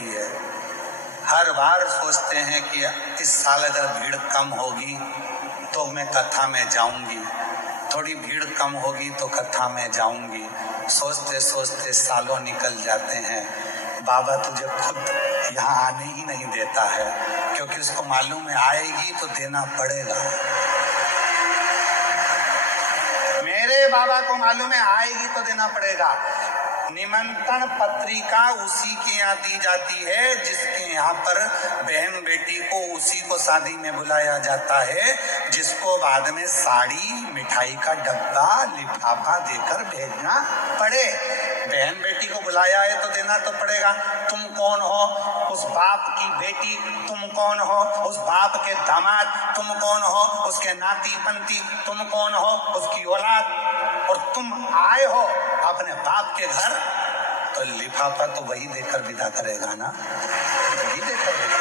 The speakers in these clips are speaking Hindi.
होती है। हर बार सोचते हैं कि इस साल अगर भीड़ कम होगी तो मैं कथा में जाऊंगी, थोड़ी भीड़ कम होगी तो कथा में जाऊंगी। सोचते सोचते सालों निकल जाते हैं। बाबा तुझे खुद यहाँ आने ही नहीं देता है, क्योंकि उसको मालूम है आएगी तो देना पड़ेगा। मेरे बाबा को मालूम है आएगी तो देना पड़ेगा। निमंत्रण पत्रिका उसी के यहाँ दी जाती है जिसके यहाँ पर बहन बेटी को उसी को शादी में बुलाया जाता है, जिसको बाद में साड़ी, मिठाई का डब्बा, लिफाफा देकर भेजना पड़े। बहन बेटी को बुलाया है तो देना तो पड़ेगा। तुम कौन हो? उस बाप की बेटी। तुम कौन हो? उस बाप के दामाद। तुम कौन हो? उसके नाती पंती। तुम कौन हो? उसकी औलाद। और तुम आए हो अपने बाप के घर, तो लिफाफा तो वही देकर विदा करेगा ना, वही देकर विदा।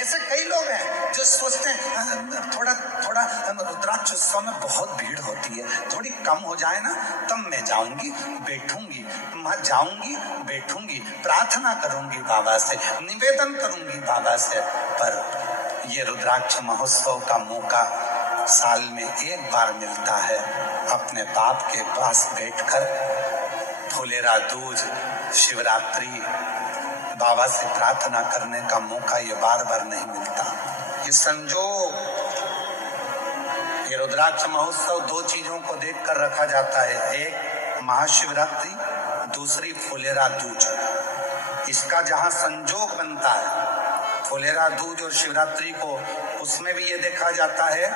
ऐसे कई लोग हैं जो सोचते हैं थोड़ा थोड़ा रुद्राक्ष उत्सव में बहुत भीड़ होती है, थोड़ी कम हो जाए ना तब मैं जाऊंगी, बैठूंगी, मैं जाऊंगी, बैठूंगी, प्रार्थना करूंगी बाबा से, निवेदन करूंगी बाबा से। पर ये रुद्राक्ष महोत्सव का मौका साल में एक बार मिलता है। अपने बाप के पास बैठकर फुलेरा दूज, शिवरात्रि, बाबा से प्रार्थना करने का मौका ये बार बार नहीं मिलता। ये संजोग, ये रुद्राक्ष महोत्सव दो चीजों को देखकर रखा जाता है, एक महाशिवरात्रि, दूसरी फुलेरा दूज। इसका जहां संजोग बनता है फुलेरा दूज और शिवरात्रि को, उसमें भी ये देखा जाता है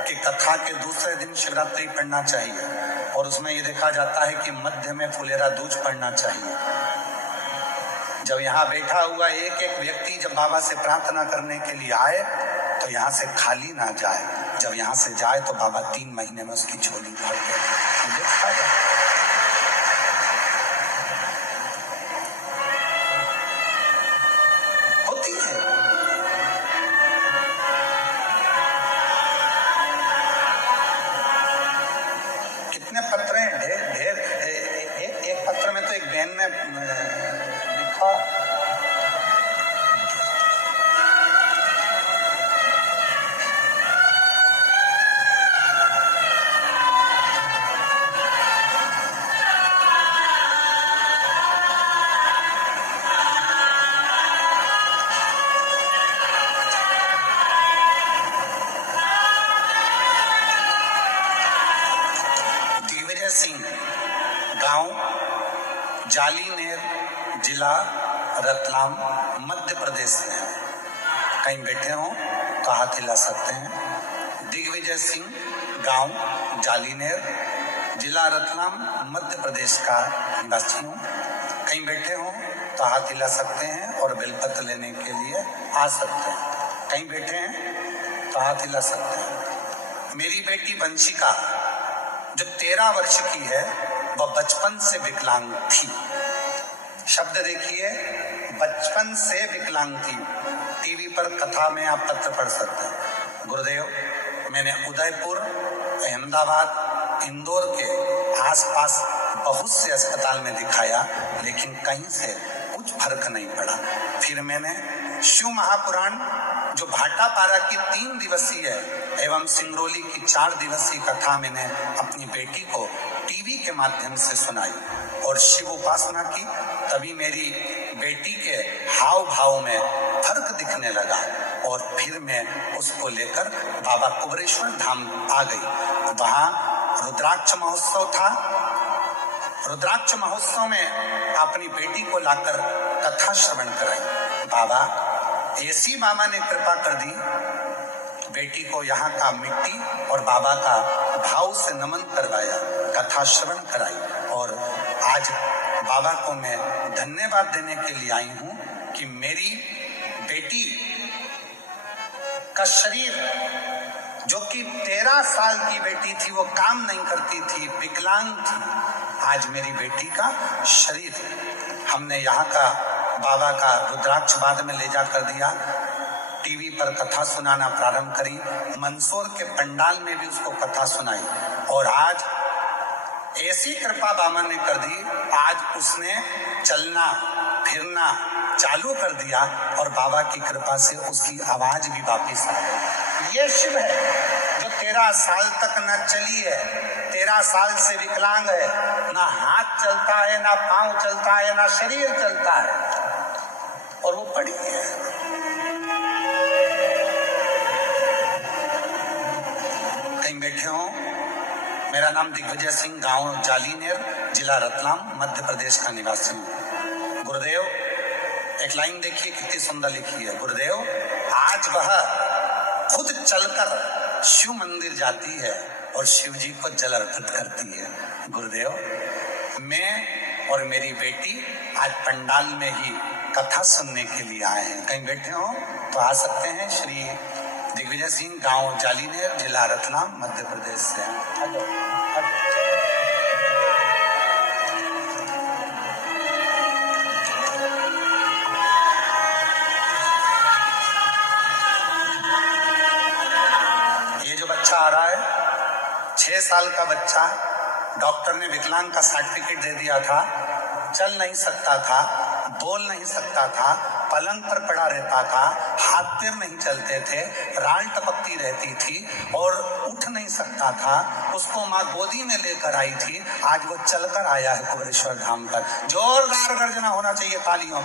कि कथा के दूसरे दिन शिवरात्रि पढ़ना चाहिए, और उसमें ये देखा जाता है कि मध्य में फुलेरा दूज पढ़ना चाहिए। जब यहाँ बैठा हुआ एक एक व्यक्ति जब बाबा से प्रार्थना करने के लिए आए तो यहाँ से खाली ना जाए। जब यहाँ से जाए तो बाबा 3 महीने में उसकी झोली भर के देखा जाए। जालीनेर जिला रतलाम मध्य प्रदेश में है। कहीं बैठे हो तो हाथ हिला सकते हैं। दिग्विजय सिंह, गांव जालीनेर, जिला रतलाम, मध्य प्रदेश का निवासी हूँ। कहीं बैठे हो तो हाथ हिला सकते हैं और बेलपत्र लेने के लिए आ सकते हैं। कहीं बैठे हैं तो हाथ हिला सकते हैं। मेरी बेटी वंशिका जो 13 वर्ष की है, वह बचपन से विकलांग थी। शब्द देखिए, बचपन से विकलांग थी। टीवी पर कथा में आप पत्र पढ़ सकते हैं। गुरुदेव, मैंने उदयपुर, अहमदाबाद, इंदौर के आसपास बहुत से अस्पताल में दिखाया, लेकिन कहीं से कुछ फर्क नहीं पड़ा। फिर मैंने शिव महापुराण जो भाटापारा की 3 दिवसीय एवं सिंगरौली की 4 दिवसीय कथा मैंने अपनी बेटी को टीवी के माध्यम से सुनाई और शिव उपासना की। तभी मेरी बेटी के हाव भाव में फर्क दिखने लगा और फिर मैं उसको लेकर बाबा कुबरेश्वर धाम आ गई। वहां रुद्राक्ष महोत्सव था। रुद्राक्ष महोत्सव में अपनी बेटी को लाकर कथा श्रवण कराई। बाबा ऐसी मामा ने कृपा कर दी, बेटी को यहाँ का मिट्टी और बाबा का भाव से नमन करवाया, कथा श्रवण कराई। और आज बाबा को मैं धन्यवाद देने के लिए आई हूँ कि मेरी बेटी का शरीर, जो कि 13 साल की बेटी थी, वो काम नहीं करती थी, विकलांग थी, आज मेरी बेटी का शरीर, हमने यहाँ का बाबा का रुद्राक्ष बाद में ले जा कर दिया। टीवी पर कथा सुनाना प्रारंभ करी। मंदसौर के पंडाल में भी उसको कथा सुनाई और आज ऐसी कृपा बाबा ने कर दी, आज उसने चलना फिरना चालू कर दिया और बाबा की कृपा से उसकी आवाज भी वापिस आ गई। ये शिव है जो 13 साल तक न चली है, 13 साल से विकलांग है, ना हाथ चलता है, ना पांव चलता है, ना शरीर चलता है, और वो पड़ी है। कहीं बैठे हो। मेरा नाम दिग्विजय सिंह, गांव जालीनेर, जिला रतलाम, मध्य प्रदेश का निवासी हूँ। गुरुदेव, एक लाइन देखिए कितनी सुंदर लिखी है। गुरुदेव, आज वह खुद चलकर शिव मंदिर जाती है और शिव जी को जल अर्पित करती है। गुरुदेव, मैं और मेरी बेटी आज पंडाल में ही कथा सुनने के लिए आए हैं। कहीं बैठे हो तो आ सकते हैं। श्री दिग्विजय सिंह, गांव जालीनेर, जिला रतलाम, मध्य प्रदेश से। ये जो बच्चा आ रहा है, 6 साल का बच्चा, डॉक्टर ने विकलांग का सर्टिफिकेट दे दिया था, चल नहीं सकता था, बोल नहीं सकता था, पलंग पर पड़ा रहता था, हाथ पैर नहीं चलते थे, राल टपकती रहती थी और उठ नहीं सकता था। उसको माँ गोदी में लेकर आई थी, आज वो चलकर आया है कुबेरेश्वर धाम तक। जोरदार गर्जना होना चाहिए तालियों।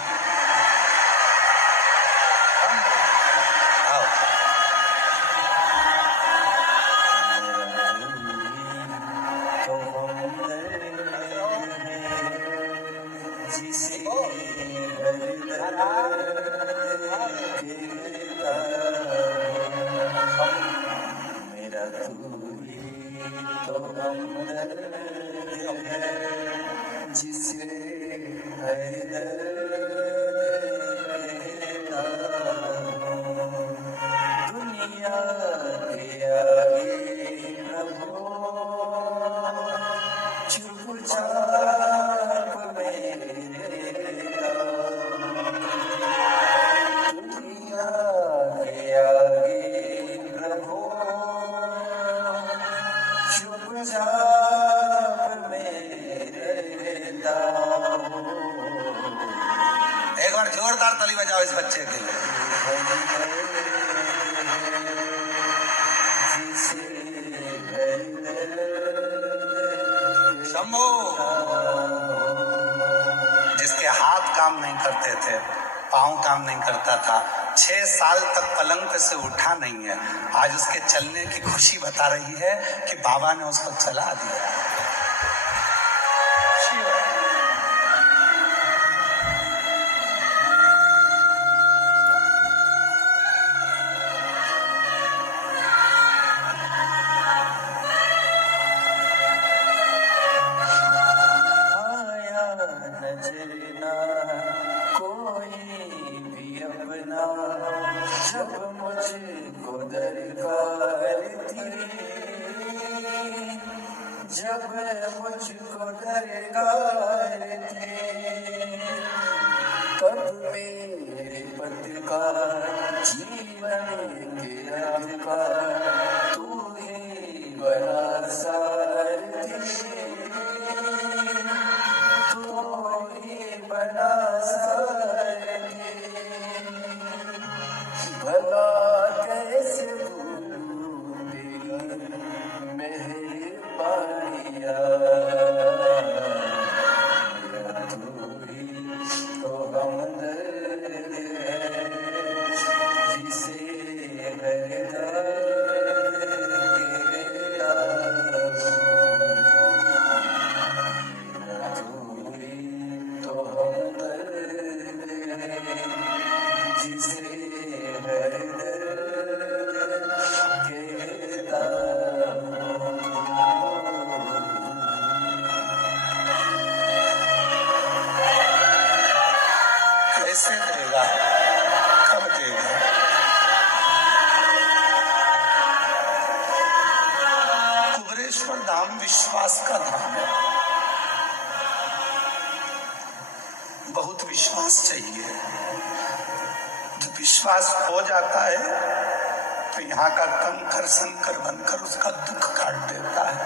एक बार जोरदार ताली बजाओ इस बच्चे के लिए। शंभू, जिसके हाथ काम नहीं करते थे, पांव काम नहीं करता था, 6 साल तक पलंग पे से उठा नहीं है, आज उसके चलने की खुशी बता रही है कि बाबा ने उसको चला दिया। जब मुझको दरकार थी, जब मुझको दरकार थी, तब मेरे पति का जीवन के अधिकार तू ही बना सारथी, तू ही बना सारथी। भला कैसे भूलूं तेरी मेहरबानियाँ, मेरा तू ही तो हमदर्द है, जिसे है दर्द के मेरा तू ही तो हमदर्द है, जिसे कैसे देगा, कब देगा? कुबेरेश्वर धाम विश्वास का धाम है। बहुत विश्वास चाहिए। जब विश्वास हो जाता है तो यहाँ का कंकर संकर बनकर उसका दुख काट देता है।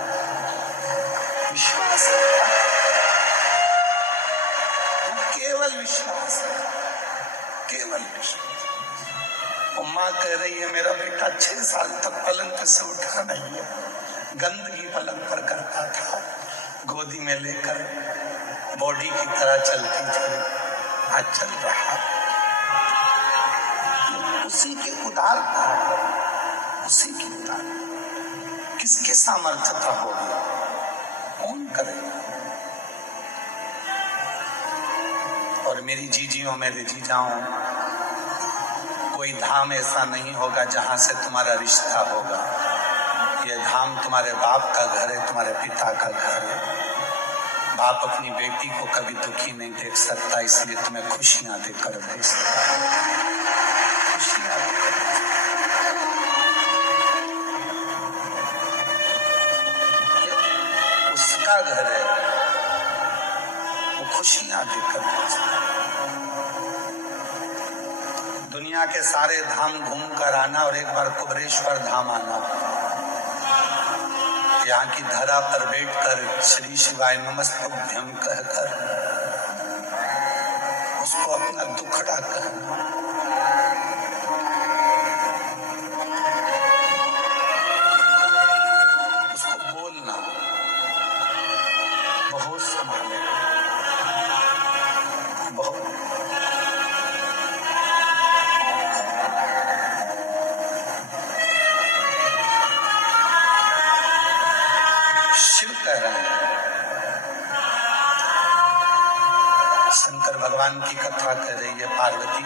विश्वास है, केवल विश्वास है, केवल विश्वास। माँ कह रही है मेरा बेटा 6 साल तक पलंग पे से उठा नहीं है, गंदगी पलंग पर करता था, गोदी में लेकर बॉडी की तरह चलती थी, आज चल रहा। उसी की उदार था, उसी की उदार। किसके सामर्थ्यता होगी, कौन करेगा। और मेरी जीजियों मेरे जीजाओं, कोई धाम ऐसा नहीं होगा जहां से तुम्हारा रिश्ता होगा। यह धाम तुम्हारे बाप का घर है, तुम्हारे पिता का घर है। बाप अपनी बेटी को कभी दुखी नहीं देख सकता, इसलिए तुम्हें खुशियां देकर भेजता है, खुशियां देकर। उसका घर है, वो खुशियां देकर भेजता है। दुनिया के सारे धाम घूम कर आना और एक बार कुबरेश्वर धाम आना, यहाँ की धरा पर बैठकर श्री शिवाय नमस्तुभ्यम कहकर उसको अपना दुखड़ा कहना, उसको बोलना, बहुत संभाले, बहुत। शिव कह रहे हैं, शंकर भगवान की कथा कर रही है पार्वती,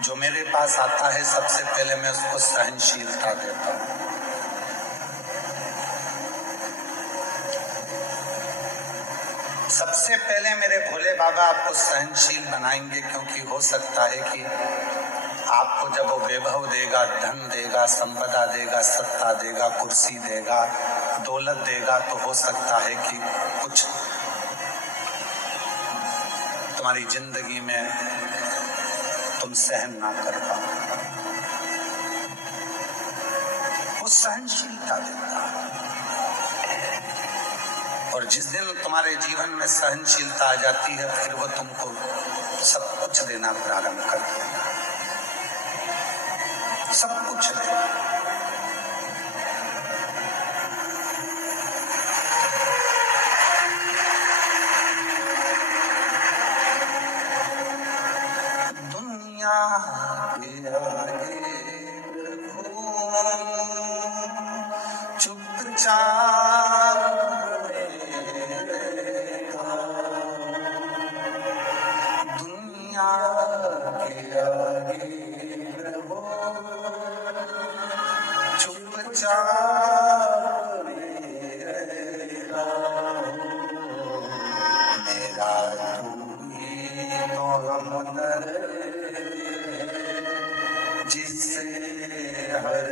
जो मेरे पास आता है सबसे पहले मैं उसको सहनशीलता देता हूं। सबसे पहले मेरे भोले बाबा आपको सहनशील बनाएंगे, क्योंकि हो सकता है कि आपको जब वो वैभव देगा, धन देगा, संपदा देगा, सत्ता देगा, कुर्सी देगा, दौलत देगा, तो हो सकता है कि कुछ तुम्हारी जिंदगी में तुम सहन ना कर पाओ। वो सहनशीलता देता है, और जिस दिन तुम्हारे जीवन में सहनशीलता आ जाती है, फिर वो तुमको सब कुछ देना प्रारंभ कर देगा, सब कुछ देगा। दुनिया के आगे चुपचाप दुनिया के आगे चुपचाप मेरा तू ही तो हमदर्द जिससे हर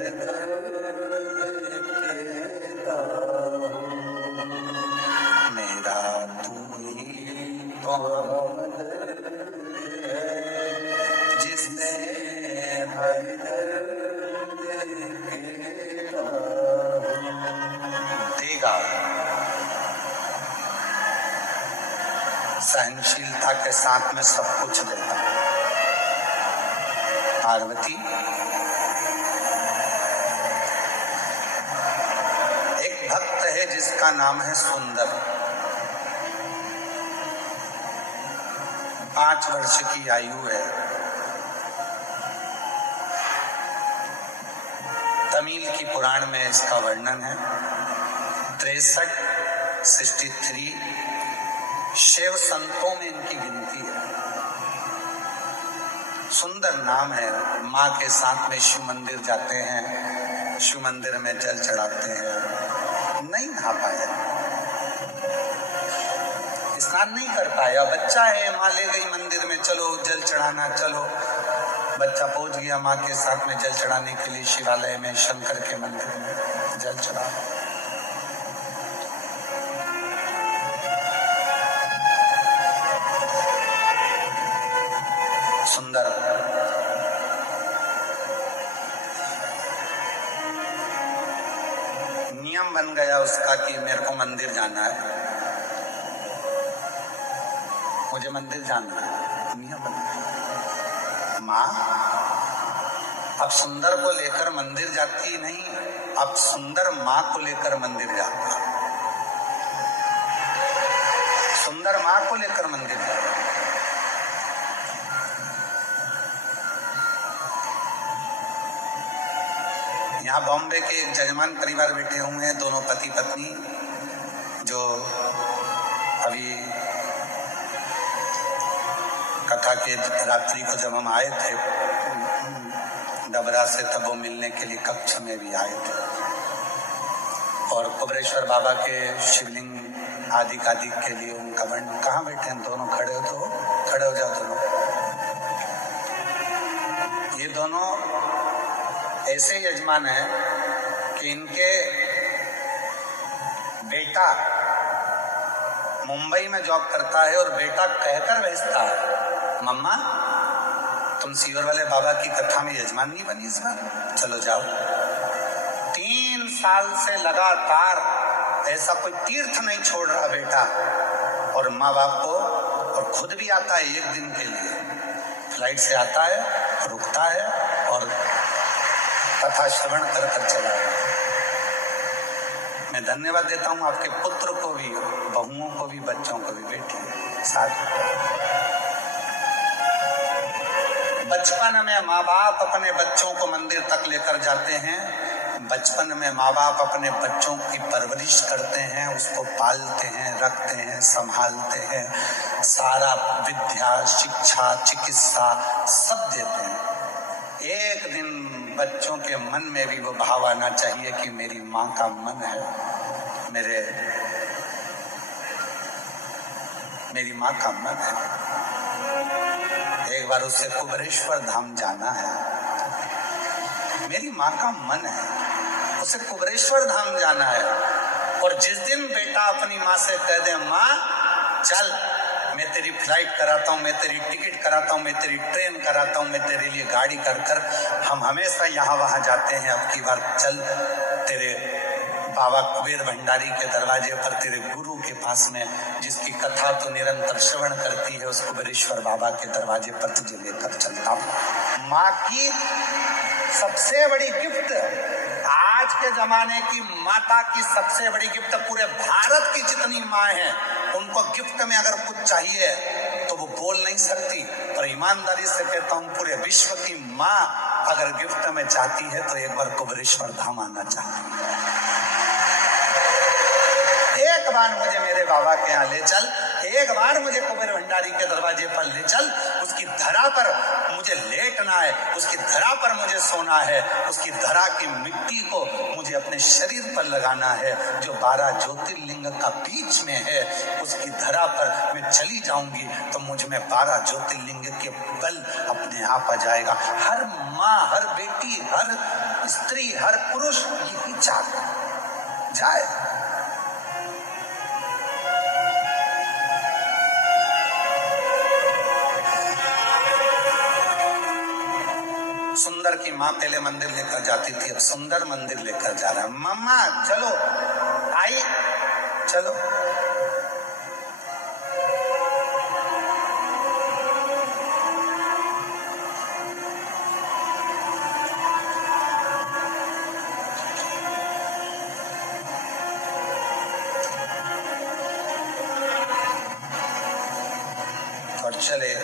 मेरा तू ही तो हमदर्द जिसने हर देगा। सहनशीलता के साथ में सब कुछ देता। पार्वती, एक भक्त है जिसका नाम है सुंदर, 5 वर्ष की आयु है। तमिल की पुराण में इसका वर्णन है। 63 शिव संतों में इनकी गिनती है। सुंदर नाम है। माँ के साथ में शिव मंदिर जाते हैं, शिव मंदिर में जल चढ़ाते हैं। नहीं नहा पाया, स्नान नहीं कर पाया। बच्चा है, माँ ले गई मंदिर में, चलो जल चढ़ाना चलो। बच्चा पहुंच गया माँ के साथ में जल चढ़ाने के लिए शिवालय में, शंकर के मंदिर में जल चढ़ा। सुंदर बन गया उसका कि मेरे को मंदिर जाना है, मुझे मंदिर जाना है, नियम बन गया। माँ अब सुंदर को लेकर मंदिर जाती नहीं, अब सुंदर माँ को लेकर मंदिर जाता, सुंदर माँ को लेकर मंदिर जाता। यहाँ बॉम्बे के एक जजमान परिवार बैठे हुए हैं, दोनों पति पत्नी, जो अभी कथा के रात्रि को जब हम आए थे डबरा से, तब वो मिलने के लिए कक्ष में भी आए थे। और कुबरेश्वर बाबा के शिवलिंग आदि के लिए उनका वर्णन। कहाँ बैठे हैं दोनों? खड़े हो तो खड़े हो जाओ दोनों। ये दोनों ऐसे यजमान हैं कि इनके बेटा मुंबई में जॉब करता है और बेटा कहकर भेजता है, मम्मा तुम सीवर वाले बाबा की कथा में यजमान नहीं बनी इस बार, चलो जाओ। 3 साल से लगातार ऐसा कोई तीर्थ नहीं छोड़ रहा बेटा, और माँ बाप को, और खुद भी आता है 1 दिन के लिए, फ्लाइट से आता है, रुकता है और कथा श्रवण कर कर चला गया। मैं धन्यवाद देता हूँ आपके पुत्र को भी, बहुओं को भी, बच्चों को भी, बेटी साथ। बचपन में माँ बाप अपने बच्चों को मंदिर तक लेकर जाते हैं, बचपन में माँ बाप अपने बच्चों की परवरिश करते हैं, उसको पालते हैं, रखते हैं, संभालते हैं, सारा विद्या, शिक्षा, चिकित्सा सब देते हैं। एक दिन बच्चों के मन में भी वो भाव आना चाहिए कि मेरी माँ का मन है, मेरी माँ का मन है। एक बार उसे कुबरेश्वर धाम जाना है, मेरी माँ का मन है, उसे कुबरेश्वर धाम जाना है। और जिस दिन बेटा अपनी माँ से कह दे, माँ चल मैं तेरी फ्लाइट कराता हूँ, मैं तेरी टिकट कराता हूँ, मैं तेरी ट्रेन कराता हूँ, मैं तेरे लिए गाड़ी कर कर हम हमेशा यहाँ वहाँ जाते हैं, अब की बार चल तेरे बाबा कुबेर भंडारी के दरवाजे पर, तेरे गुरु के पास में, जिसकी कथा तो निरंतर श्रवण करती है, उस कुबेरेश्वर बाबा के दरवाजे पर तुझे लेकर चलता हूँ। माँ की सबसे बड़ी गिफ्ट, आज के जमाने की माता की सबसे बड़ी गिफ्ट, पूरे भारत की जितनी माँ हैं उनको गिफ्ट में अगर कुछ चाहिए तो वो बोल नहीं सकती, पर ईमानदारी से कहता हूँ पूरे विश्व की माँ अगर गिफ्ट में चाहती है तो एक बार कुबरेश्वर धाम आना चाहती है। एक बार मुझे मेरे बाबा के यहाँ ले चल, एक बार मुझे कुबेर भंडारी के दरवाजे पर ले चल, उसकी धरा पर मुझे लेटना है, उसकी धरा पर मुझे सोना है, उसकी धरा की मिट्टी को मुझे अपने शरीर पर लगाना है, जो 12 ज्योतिर्लिंग का बीच में है, उसकी धरा पर मैं चली जाऊंगी तो मुझ में 12 ज्योतिर्लिंग के बल अपने आप आ जाएगा। हर माँ, हर बेटी, हर स्त्री, हर पुरुष यही चाहता जाए। सुंदर की माँ पहले मंदिर लेकर जाती थी, अब सुंदर मंदिर लेकर जा रहा है। मम्मा चलो, आई चलो। और चले,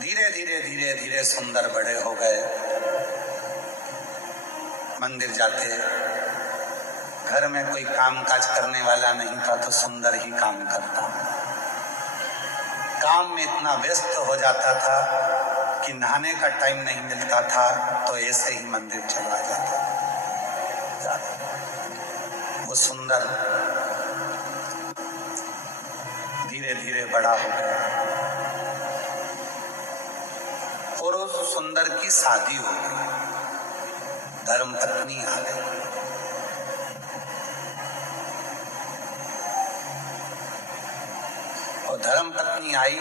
धीरे धीरे धीरे धीरे सुंदर बड़े हो गए। मंदिर जाते, घर में कोई काम काज करने वाला नहीं था तो सुंदर ही काम करता। काम में इतना व्यस्त हो जाता था कि नहाने का टाइम नहीं मिलता था, तो ऐसे ही मंदिर चला जाता। वो सुंदर धीरे धीरे बड़ा हो गया और उस सुंदर की शादी हो गई, धर्म पत्नी आ गई। और धर्म पत्नी आई,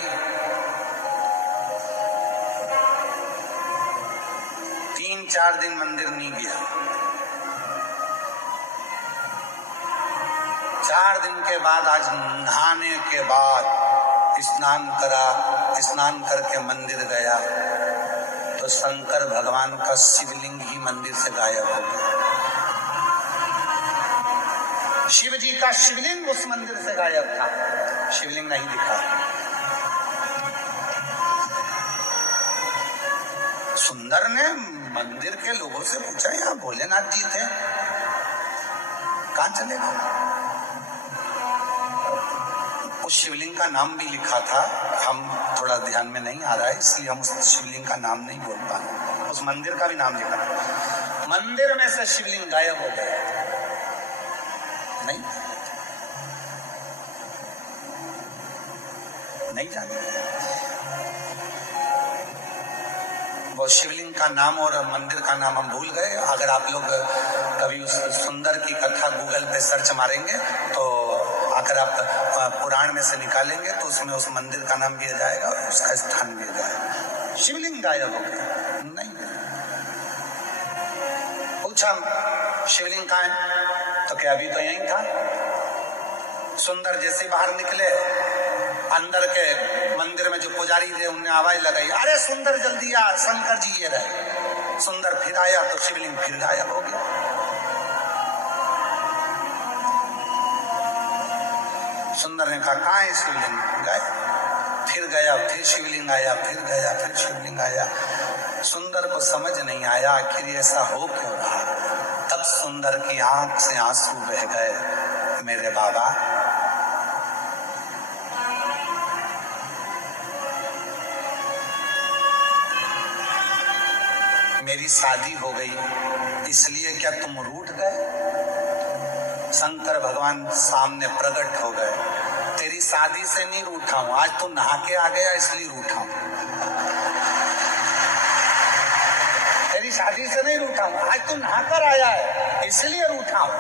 3-4 दिन मंदिर नहीं गया, 4 दिन के बाद आज नहाने के बाद स्नान करा, स्नान करके मंदिर गया तो शंकर भगवान का शिवलिंग ही मंदिर से गायब हो गया। शिव जी का शिवलिंग उस मंदिर से गायब था, शिवलिंग नहीं दिखा। सुंदर ने मंदिर के लोगों से पूछा, यहाँ भोलेनाथ जी थे, कहां चले गए? उस शिवलिंग का नाम भी लिखा था, हम थोड़ा ध्यान में नहीं आ रहा है इसलिए हम उस शिवलिंग का नाम नहीं बोल पा रहे। उस मंदिर का भी नाम लिखा था, मंदिर में से शिवलिंग गायब हो गया। नहीं जाने वो शिवलिंग का नाम और मंदिर का नाम हम भूल गए। अगर आप लोग कभी उस सुंदर की कथा गूगल पे सर्च मारेंगे तो अगर आप पुराण में से निकालेंगे तो उसमें उस मंदिर का नाम दिया जाएगा और उसका स्थान दिया जाएगा। शिवलिंग गायब हो गया, नहीं पूछा शिवलिंग कहाँ है तो क्या अभी तो यहीं था। सुंदर जैसे बाहर निकले, अंदर के मंदिर में जो पुजारी थे उन्हें आवाज लगाई, अरे सुंदर जल्दी आ, शंकर जी ये रहे। सुंदर फिर आया तो शिवलिंग फिर गायब हो गया। सुंदर ने कहा कहाँ है शिवलिंग? गायब। फिर गया, फिर शिवलिंग आया, फिर गया, फिर शिवलिंग आया। सुंदर को समझ नहीं आया आखिर ऐसा हो क्यों रहा। तब सुंदर की आंख से आंसू बह गए, मेरे बाबा मेरी शादी हो गई इसलिए क्या तुम रूठ गए? शंकर भगवान सामने प्रकट हो गए, तेरी शादी से नहीं रूठा हूं, आज तू नहा के आ गया इसलिए रूठा हूं। तेरी शादी से नहीं रूठा हूं, आज तू नहा कर आया है इसलिए रूठा हूं।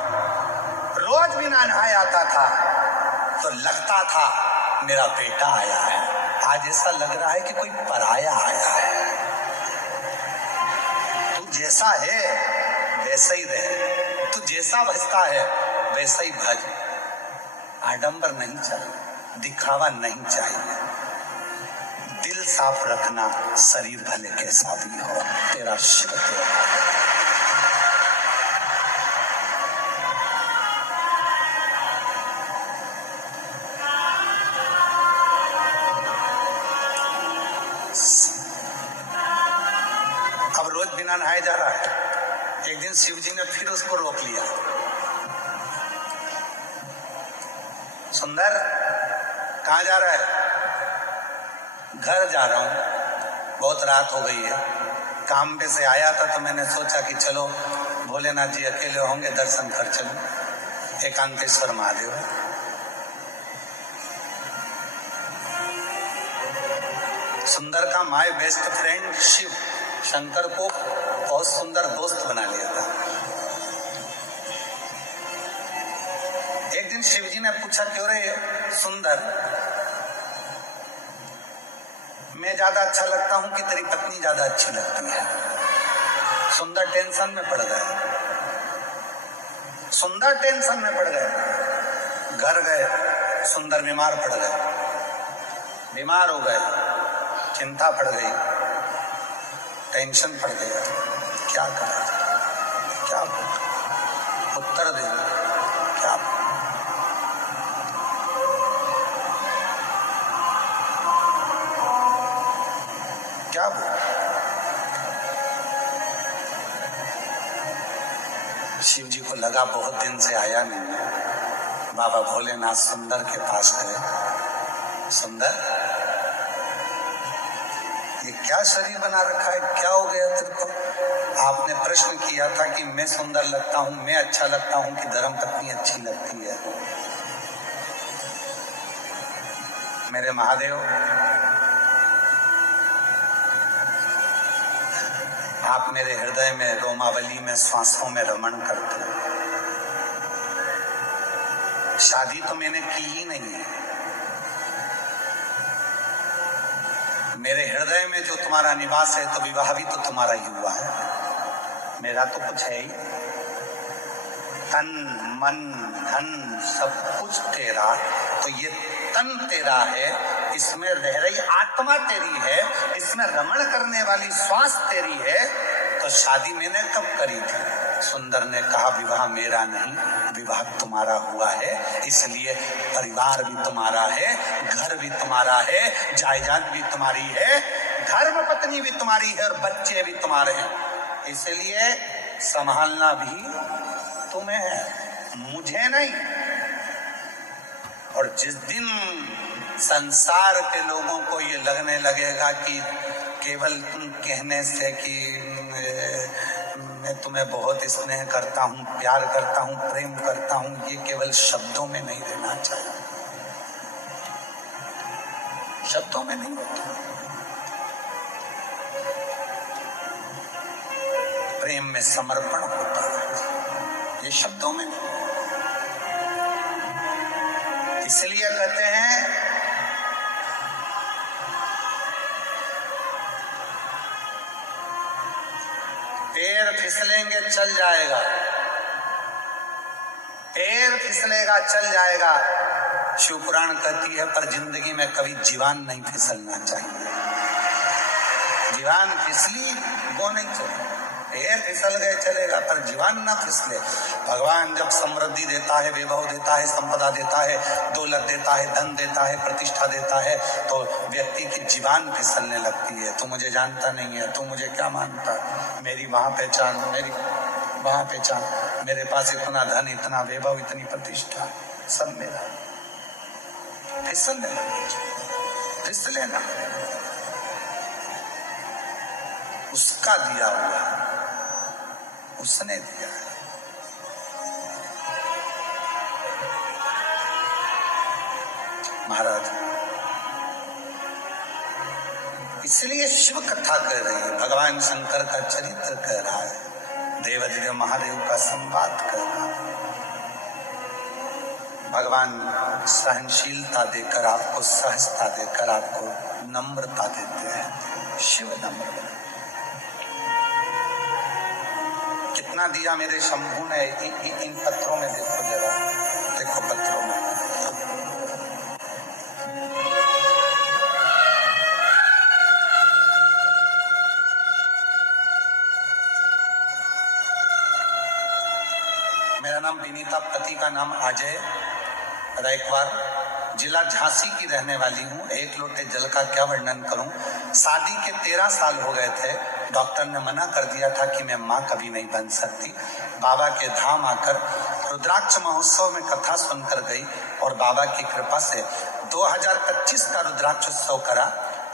रोज बिना नहाए आता था तो लगता था मेरा बेटा आया है, आज ऐसा लग रहा है कि कोई पराया आया है। जैसा है वैसा ही रहे, तू जैसा भजता है वैसा ही भज। आडंबर नहीं चाहिए, दिखावा नहीं चाहिए, दिल साफ रखना, शरीर भले कैसा भी हो, तेरा शिव अब रोज बिना नहाए जा रहा है। एक दिन शिव जी ने फिर उसको रोक लिया, सुंदर कहाँ जा रहा है? घर जा रहा हूं, बहुत रात हो गई है, काम पे से आया था तो मैंने सोचा कि चलो भोलेनाथ जी अकेले होंगे दर्शन कर चलो, एकांतेश्वर महादेव। सुंदर का my best friend Shiv Shankar को बहुत सुंदर दोस्त बना लिया था। एक दिन शिव जी ने पूछा, क्यों रे सुंदर, मैं ज्यादा अच्छा लगता हूं कि तेरी पत्नी ज्यादा अच्छी लगती है? सुंदर टेंशन में पड़ गए, सुंदर टेंशन में पड़ गए। घर गए, सुंदर बीमार पड़ गए, बीमार हो गए, चिंता पड़ गई, टेंशन पड़ गया, क्या करा, क्या उत्तर दे, क्या क्या बोल। शिव जी को लगा बहुत दिन से आया नहीं, बाबा भोलेनाथ सुंदर के पास गए, सुंदर ये क्या शरीर बना रखा है, क्या हो गया तेरे को? आपने प्रश्न किया था कि मैं सुंदर लगता हूं, मैं अच्छा लगता हूं कि धर्मपत्नी अच्छी लगती है? मेरे महादेव, आप मेरे हृदय में, रोमावली में, श्वासों में रमण करते हैं। शादी तो मैंने की ही नहीं है, मेरे हृदय में जो तुम्हारा निवास है तो विवाह भी तो तुम्हारा ही हुआ है, मेरा तो कुछ है ही। तन मन धन सब कुछ तेरा, तो ये तन तेरा है, इसमें रह रही आत्मा तेरी है, इसमें रमण करने वाली श्वास तेरी है, तो शादी मैंने कब करी थी? सुंदर ने कहा विवाह मेरा नहीं, विवाह तुम्हारा हुआ है, इसलिए परिवार भी तुम्हारा है, घर भी तुम्हारा है, जायदाद भी तुम्हारी है, धर्म पत्नी भी तुम्हारी है और बच्चे भी तुम्हारे हैं, इसलिए संभालना भी तुम्हें है, मुझे नहीं। और जिस दिन संसार के लोगों को ये लगने लगेगा कि केवल तुम कहने से कि मैं तुम्हें बहुत स्नेह करता हूं, प्यार करता हूं, प्रेम करता हूं, ये केवल शब्दों में नहीं रहना चाहिए, शब्दों में नहीं होता। प्रेम में समर्पण होता है, ये शब्दों में नहीं। इसलिए कहते हैं पैर फिसलेंगे चल जाएगा, पैर फिसलेगा चल जाएगा, शिवपुराण कहती है, पर जिंदगी में कभी जीवान नहीं फिसलना चाहिए। जीवान फिसली वो नहीं चले, पैर फिसल गए चलेगा, पर जीवान ना फिसले। भगवान जब समृद्धि देता है, वैभव देता है, संपदा देता है, दौलत देता है, धन देता है, प्रतिष्ठा देता है, तो व्यक्ति की जीवान फिसलने लगती है। तू मुझे जानता नहीं है, तू मुझे क्या मानता, मेरी वहां पहचान, मेरी वहां पहचान, मेरे पास इतना धन, इतना वैभव, इतनी प्रतिष्ठा, सब मेरा। फिसलने लगे, फिसले ना, उसका दिया हुआ, उसने दिया है। महाराज इसलिए शिव कथा कह रही है, भगवान शंकर का चरित्र कह रहा है, देवदेव महादेव का संवाद कर रहा है। भगवान सहनशीलता देकर आपको, सहजता देकर आपको नम्रता देते हैं। शिव नम्र कितना दिया मेरे शंभू ने, इन पत्रों में देखो जरा, देखो पत्रों में, मेरा नाम विनीता, पति का नाम अजय रैकवार, जिला झांसी की रहने वाली हूँ। एक लोटे जल का क्या वर्णन करूं। शादी के 13 साल हो गए थे, डॉक्टर ने मना कर दिया था कि मैं माँ कभी नहीं बन सकती। बाबा के धाम आकर रुद्राक्ष महोत्सव में कथा सुनकर गई और बाबा की कृपा से 2025 का रुद्राक्ष उत्सव करा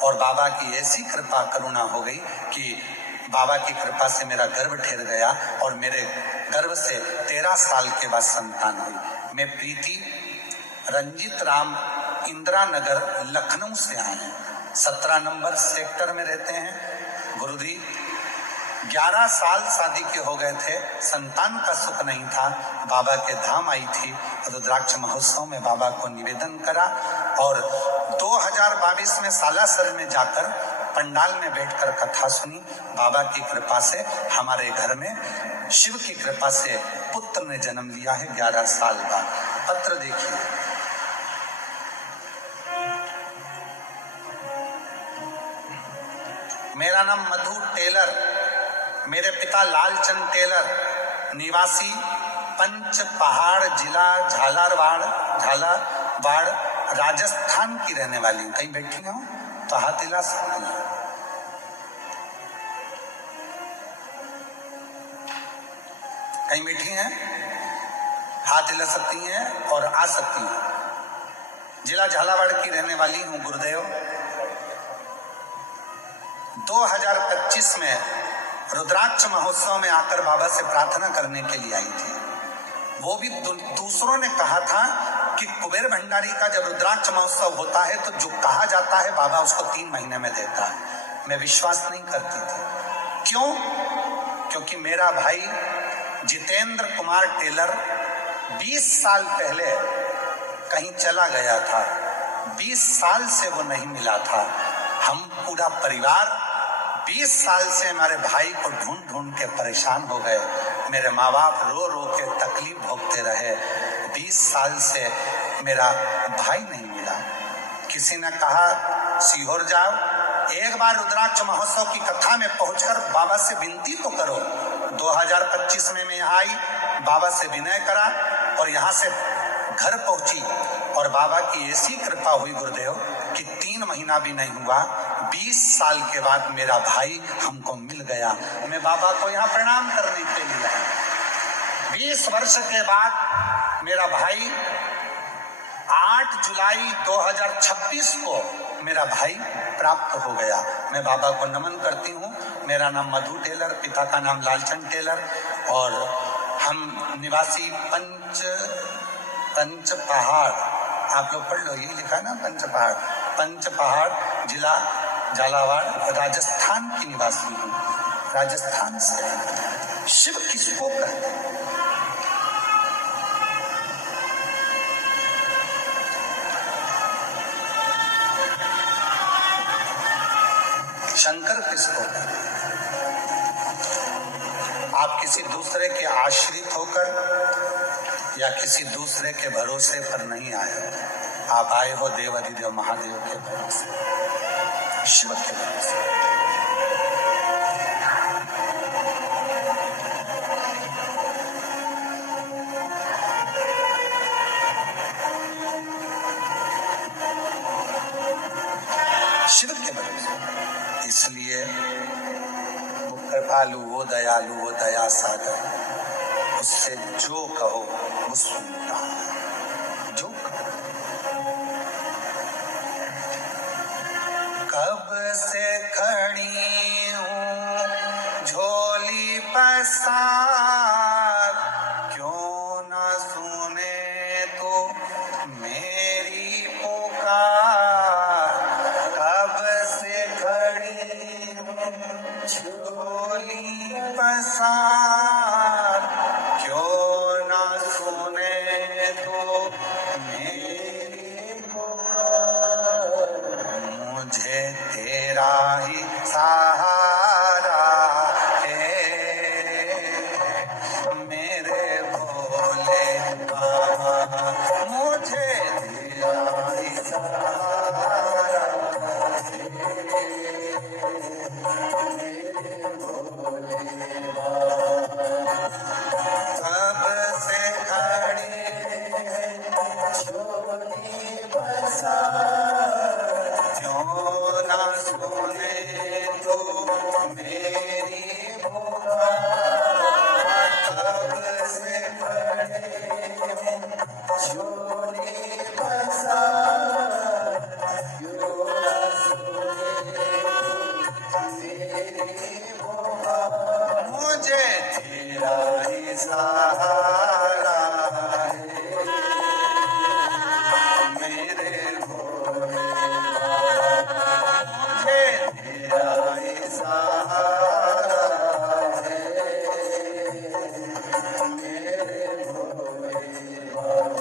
और बाबा की ऐसी कृपा करुणा हो गई कि बाबा की कृपा से मेरा गर्भ ठहर गया और मेरे गर्भ से 13 साल के बाद संतान हुई। मैं प्रीति रंजित राम इंदिरा नगर लखनऊ से आए हैं, 17 नंबर सेक्टर में रहते हैं। गुरुजी 11 साल शादी के हो गए थे, संतान का सुख नहीं था। बाबा के धाम आई थी, रुद्राक्ष महोत्सव में बाबा को निवेदन करा और 2022 में सालासर में जाकर पंडाल में बैठकर कथा सुनी। बाबा की कृपा से हमारे घर में शिव की कृपा से पुत्र ने जन्म लिया है 11 साल बाद। पत्र देखिए, मेरा नाम मधु टेलर, मेरे पिता लालचंद टेलर, निवासी पंच पहाड़, जिला झालावाड़ राजस्थान की रहने वाली हूँ। कहीं बैठी हूँ तो हाथ हिला सकती हूँ। कहीं बैठी हैं, हाथ हिला सकती हैं और आ सकती हैं। जिला झालावाड़ की रहने वाली हूँ। गुरुदेव 2025 में रुद्राक्ष महोत्सव में आकर बाबा से प्रार्थना करने के लिए आई थी। वो भी दूसरों ने कहा था कि कुबेर भंडारी का जब रुद्राक्ष महोत्सव होता है तो जो कहा जाता है बाबा उसको 3 महीने में देता है। मैं विश्वास नहीं करती थी। क्यों? क्योंकि मेरा भाई जितेंद्र कुमार टेलर 20 साल पहले कहीं चला गया था, 20 साल से वो नहीं मिला था। हम पूरा परिवार 20 साल से हमारे भाई को ढूंढ ढूंढ के परेशान हो गए। मेरे माँ बाप रो रो के तकलीफ भोगते रहे। 20 साल से मेरा भाई नहीं मिला। किसी ने कहा सीहोर जाओ, एक बार रुद्राक्ष महोत्सव की कथा में पहुंचकर बाबा से विनती तो करो। 2025 में मैं यहाँ आई, बाबा से विनय करा और यहाँ से घर पहुंची और बाबा की ऐसी कृपा हुई गुरुदेव कि 3 महीना भी नहीं हुआ, 20 साल के बाद मेरा भाई हमको मिल गया। मैं बाबा को यहाँ प्रणाम करने के लिए आया। 20 वर्ष के बाद मेरा भाई 8 जुलाई 2026 को मेरा भाई प्राप्त हो गया। मैं बाबा को नमन करती हूँ। मेरा नाम मधु टेलर, पिता का नाम लालचंद टेलर और हम निवासी पंच पहाड़, आप लोग पढ़ लो, ये लिखा है ना पंच पहाड़ जिला झालावाड़ राजस्थान की निवासी हूँ। राजस्थान से शिव किसको कहते हैं? शंकर किसको कहते हैं? आप किसी दूसरे के आश्रित होकर या किसी दूसरे के भरोसे पर नहीं आए। आप आए हो देव अधिदेव महादेव के भरोसे, शिव के भरोसे। शिव के भरोसे। इसलिए वो कृपालु, वो दयालु, वो दया सागर, उससे जो कहो वो सुनता है। जो कब से खड़ी हूँ झोली पसार, क्यों न सुने तो मेरी पुकार। कब से खड़ी हूँ झोली पसार, क्यों न सुने तो मेरी पुकार। मुझे तेरा ही सहारा है मेरे भोले बाबा, मुझे तेरा ही सहारा है मेरे भोले बाबा। कब से खड़ी झोली पसार, क्यों ना सुने तो मेरी पुकार। कब से खड़ी झोली पसार, क्यों ना सुने तो मेरी पुकार। मुझे तेरा ही सहारा है मेरे भोले बाबा, मुझे तेरा ही सहारा है मेरे भोले बाबा।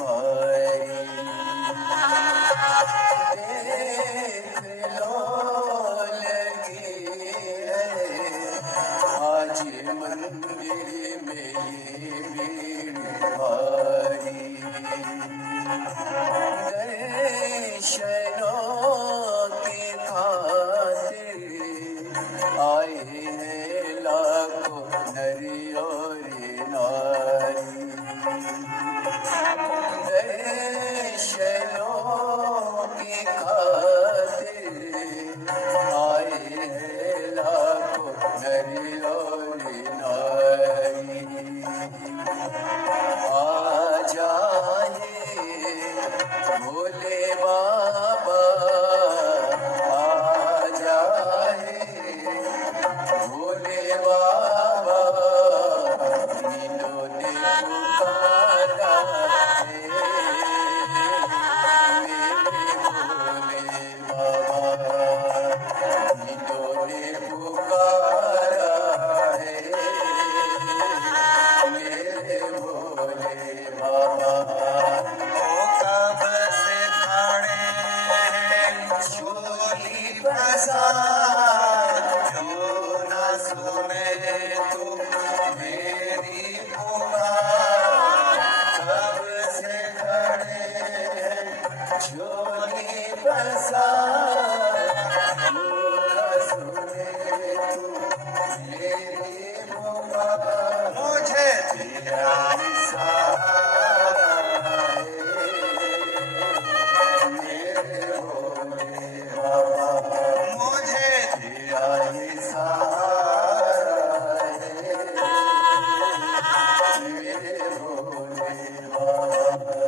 मारी। देख लो लगी है आज मंदिर में ये भीड़ भारी। दर्शनों की खातिर आए हैं लाखों नर और नारी। दर्शनों की खातिर आए हैं लाखों नर और नारी। आ जाए भोले बाबा, आ जाए भोले बाबा, इन्होंने पुकारा है मेरे भोले बाबा, इन्होंने पुकारा है मेरे भोले बाबा। ओ कब से खड़े चोली प्रसाद, क्यों न सुने तू मेरी पुकार। कब से खड़े झोली प्रसाद, क्यों न सुने तू मेरी पुकार। मुझे तेरा इशारा है मेरे भोले बाबा, मुझे तेरा इशारा है मेरे भोले बाबा।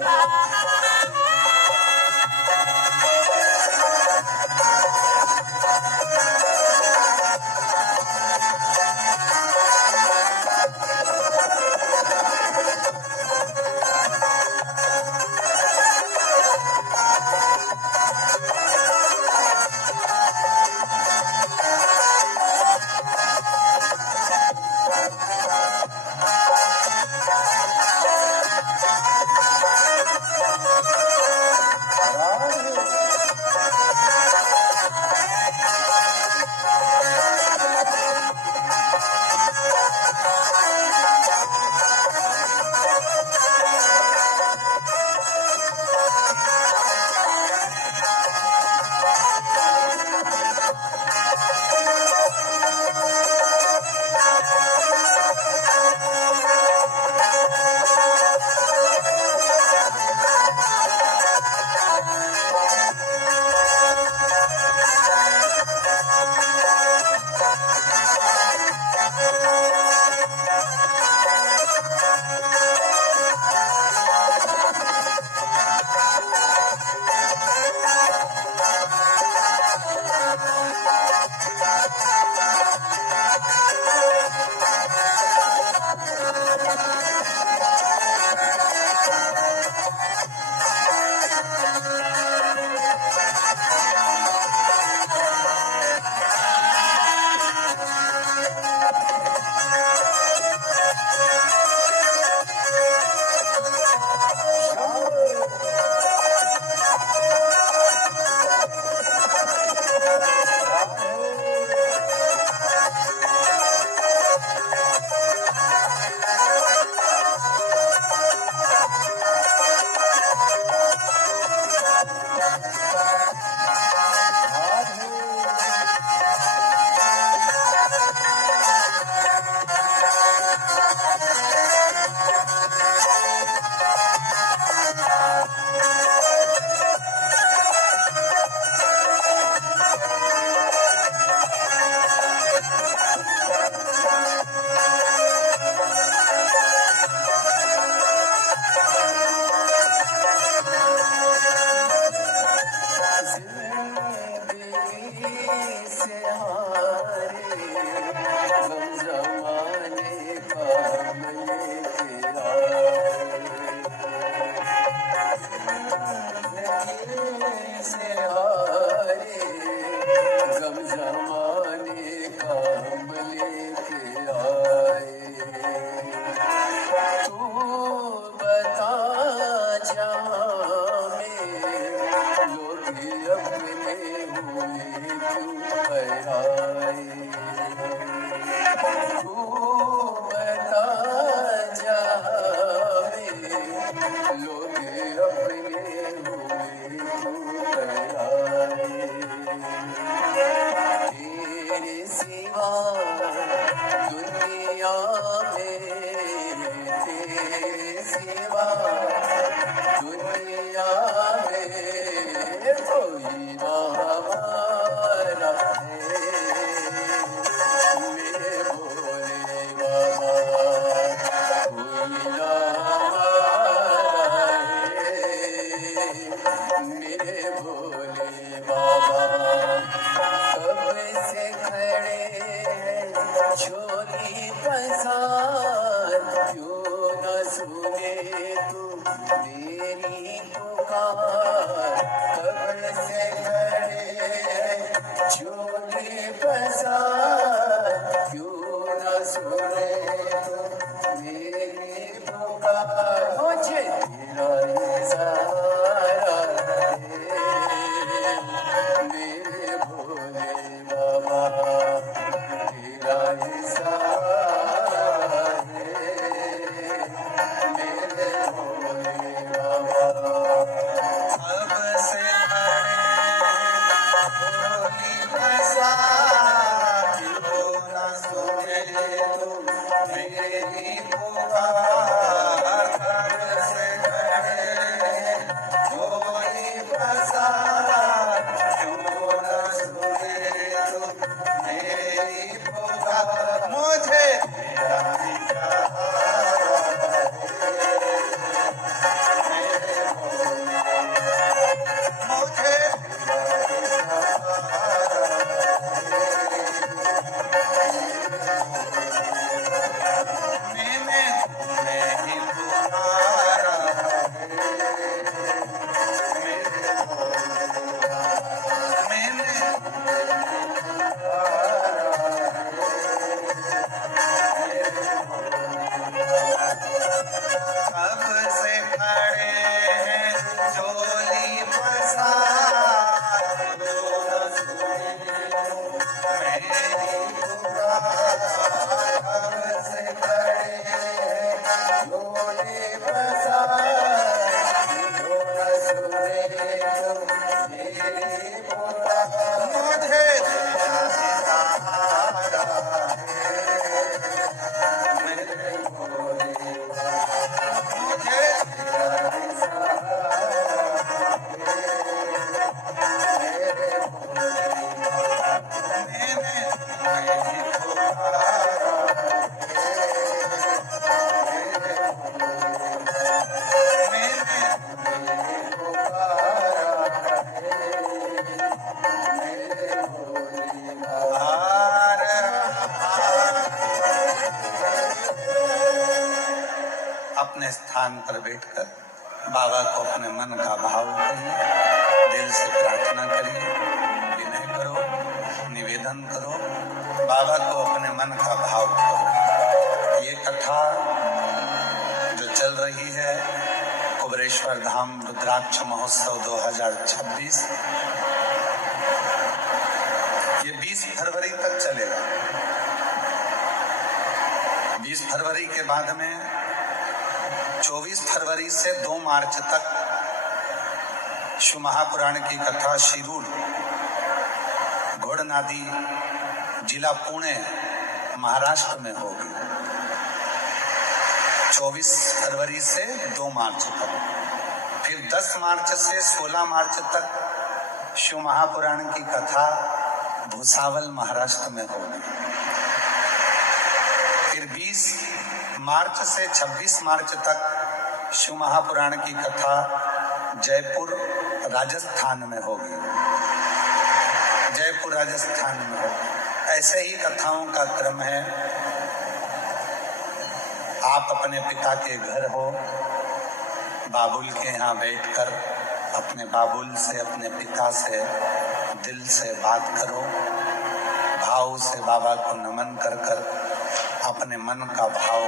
लोग अपने हुए तू तैयारी तेरे सिवा दुनिया में तेरे सिवा दुनिया में कोई ना हमारा है मेरे भोले बाबा कोई ना हमारा है मेरे भोले बाबा कब से खड़े हैं झोली पसार क्यों न सुने तू मेरी पुकार कब से खड़े हैं झोली पसार क्यों न सुने तू मेरी पुकार मुझे तेरा ये सहारा है मेरे भोले बाबा तेरा ही सहारा है मेरे भोले बाबा अब से खड़े होली बरसात क्यों न सुने तू मेरी पुकार अब से खड़े होली बरसात क्यों न सुने तू मेरी पुकार मुझे तेरा ही सहारा मेरे भोले मुझे मैंने तुम्हें ही पुकारा मेरे भोले मैंने कब से खड़े हैं झोली पसार क्यों न सुने मेरी पुकार कब से खड़े हैं झोली पसार क्यों न सुने तू मेरी पुकार मुझे तेरा ही सहारा मेरे भोले मुझे तेरा ही सहारा मेरे भोले मैंने तुम्हें ही पुकारा मैंने हार अपने स्थान पर बैठकर बाबा को अपने मन का भाव करिए, दिल से प्रार्थना करिए, विनय करो, निवेदन करो, बाबा को अपने मन का भाव करो। ये कथा जो चल रही है कुबरेश्वर धाम रुद्राक्ष महोत्सव 2026 ये 20 फरवरी तक चलेगा। 20 फरवरी के बाद में 24 फरवरी से 2 मार्च तक शिव महापुराण की कथा शिरूर घोड़नादी जिला पुणे महाराष्ट्र में होगी। 24 फरवरी से 2 मार्च तक, फिर 10 मार्च से 16 मार्च तक शिव महापुराण की कथा भुसावल महाराष्ट्र में होगी। फिर 20 मार्च से 26 मार्च तक शिव महापुराण की कथा जयपुर राजस्थान में होगी। जयपुर राजस्थान में होगी। ऐसे ही कथाओं का क्रम है। आप अपने पिता के घर हो, बाबुल के यहाँ बैठकर अपने बाबुल से, अपने पिता से दिल से बात करो, भाव से बाबा को नमन कर कर अपने मन का भाव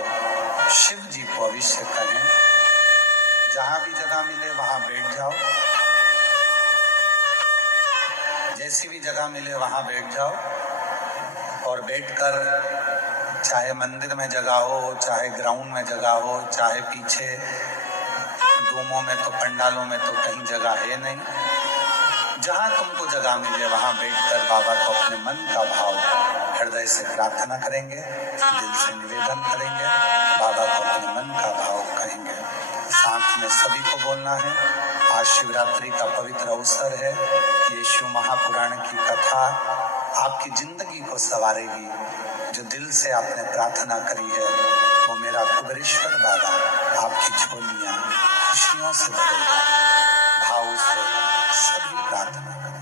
शिव जी को अवश्य कहें। जहां भी जगह मिले वहां बैठ जाओ, जैसी भी जगह मिले वहां बैठ जाओ और बैठकर चाहे मंदिर में जगह हो, चाहे ग्राउंड में जगह हो, चाहे पीछे रूमों में तो पंडालों में तो कहीं जगह है नहीं। जहां तुमको जगह मिले वहां बैठकर बाबा को अपने मन का भाव हृदय से प्रार्थना करेंगे, दिल से निवेदन करेंगे, बाबा को अपने मन का भाव कहेंगे। साथ में सभी को बोलना है। आज शिवरात्रि का पवित्र अवसर है। ये शिव महापुराण की कथा आपकी जिंदगी को संवारेगी। जो दिल से आपने प्रार्थना करी है वो मेरा कुबेरेश्वर बाबा आपकी झोलियां खुशियों से भरेगा। भाव से सभी प्रार्थना करें।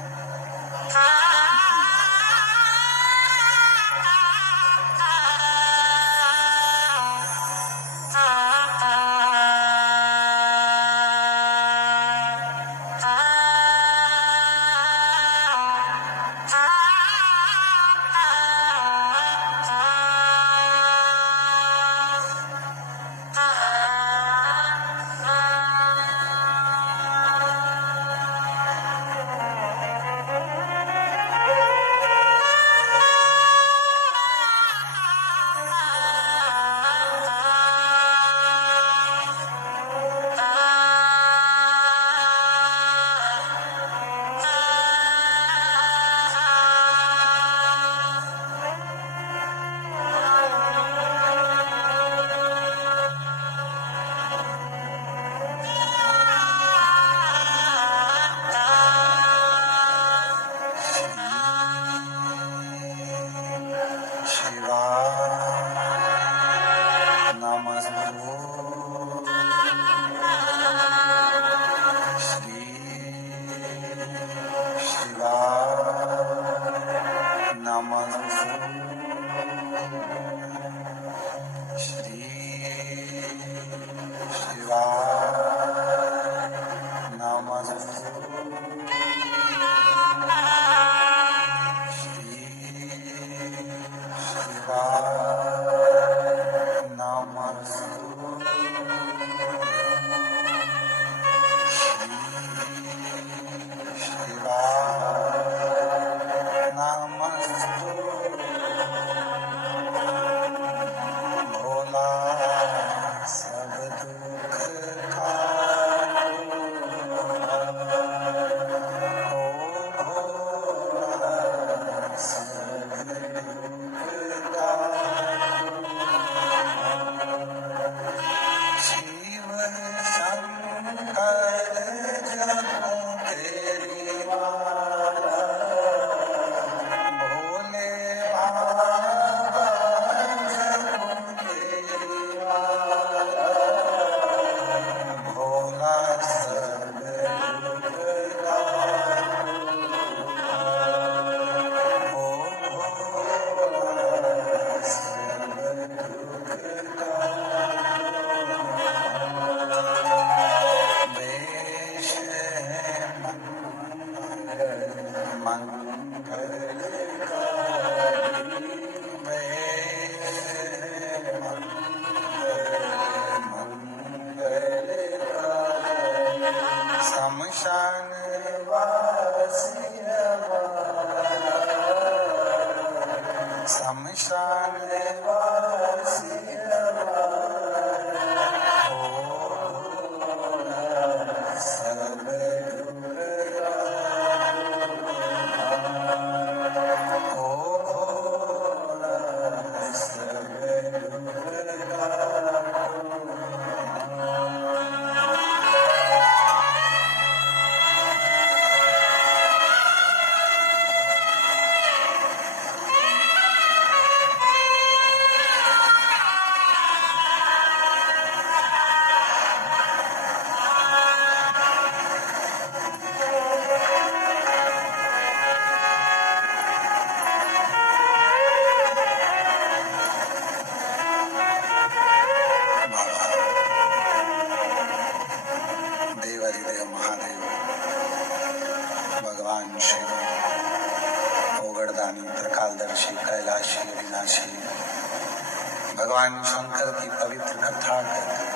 भगवान शंकर की पवित्र कथा करके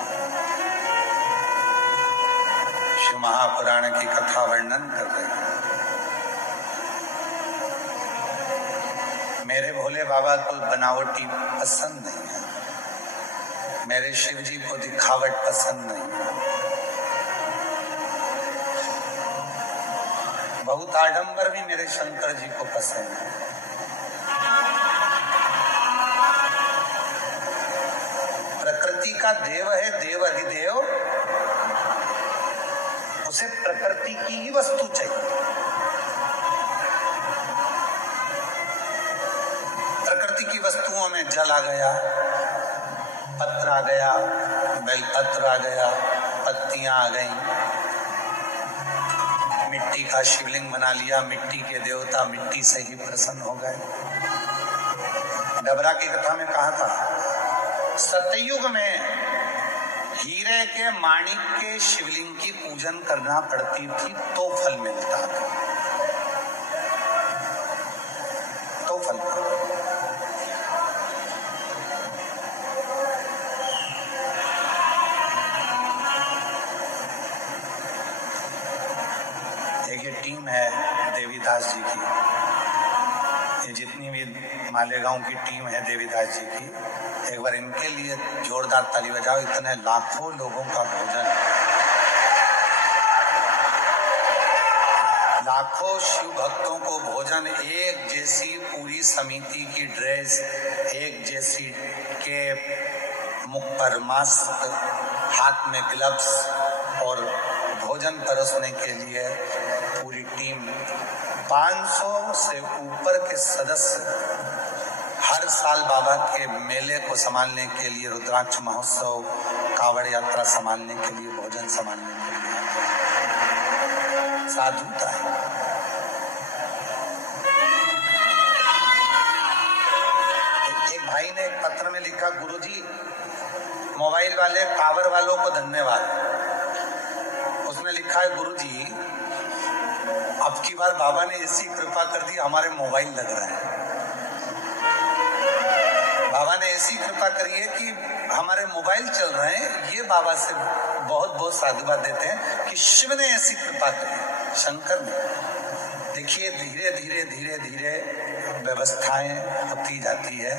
शिव महापुराण की कथा वर्णन कर रहे हैं। मेरे भोले बाबा को बनावटी पसंद नहीं है, मेरे शिव जी को दिखावट पसंद नहीं है। बहुत आडंबर भी मेरे शंकर जी को पसंद है। प्रकृति का देव है, देव अधिदेव, उसे प्रकृति की ही वस्तु चाहिए। प्रकृति की वस्तुओं में जल आ गया, पत्र आ गया, बेलपत्र आ गया, पत्तियां आ गईं, मिट्टी का शिवलिंग बना लिया, मिट्टी के देवता मिट्टी से ही प्रसन्न हो गए। डबरा की कथा में कहा था, सतयुग में हीरे के माणिक के शिवलिंग की पूजन करना पड़ती थी तो फल मिलता था, तो फल। एक ये टीम है देवीदास जी की, ये जितनी भी मालेगांव की टीम है देवीदास जी की, एक बार इनके लिए जोरदार ताली बजाओ। इतने लाखों लोगों का भोजन, लाखों शिव भक्तों को भोजन, एक जैसी पूरी समिति की ड्रेस, एक जैसी कैप, मुख पर मास्क, हाथ में ग्लव्स और भोजन परोसने के लिए पूरी टीम, 500 से ऊपर के सदस्य हर साल बाबा के मेले को संभालने के लिए, रुद्राक्ष महोत्सव, कावड़ यात्रा संभालने के लिए, भोजन संभालने के लिए साधुता है। एक भाई ने एक पत्र में लिखा, गुरुजी मोबाइल वाले टावर वालों को धन्यवाद। उसने लिखा है, गुरुजी अब की बार बाबा ने ऐसी कृपा कर दी, हमारे मोबाइल लग रहा है। बाबा ने ऐसी कृपा करी है कि हमारे मोबाइल चल रहे हैं। ये बाबा से बहुत बहुत साधुवाद देते हैं कि शिव ने ऐसी कृपा करी, शंकर ने। देखिए धीरे धीरे धीरे धीरे व्यवस्थाएं होती जाती है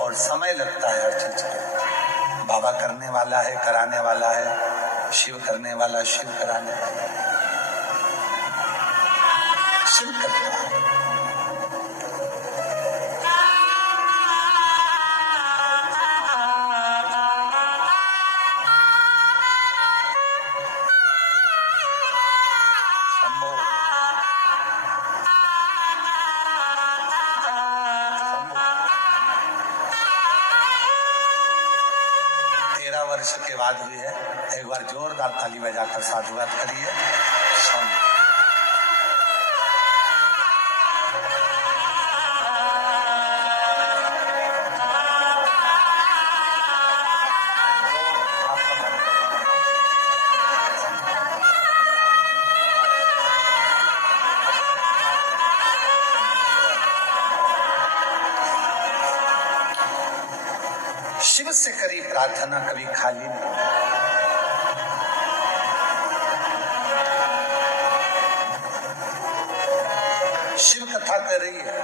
और समय लगता है हर चीज को। बाबा करने वाला है, कराने वाला है, शिव करने वाला, शिव कराने वाला, शिव करता है। वर्ष के बाद हुई है। एक बार जोरदार ताली बजाकर साधुवाद करिए। शिव से करी प्रार्थना कभी खाली नहीं। शिव कथा कर रही है,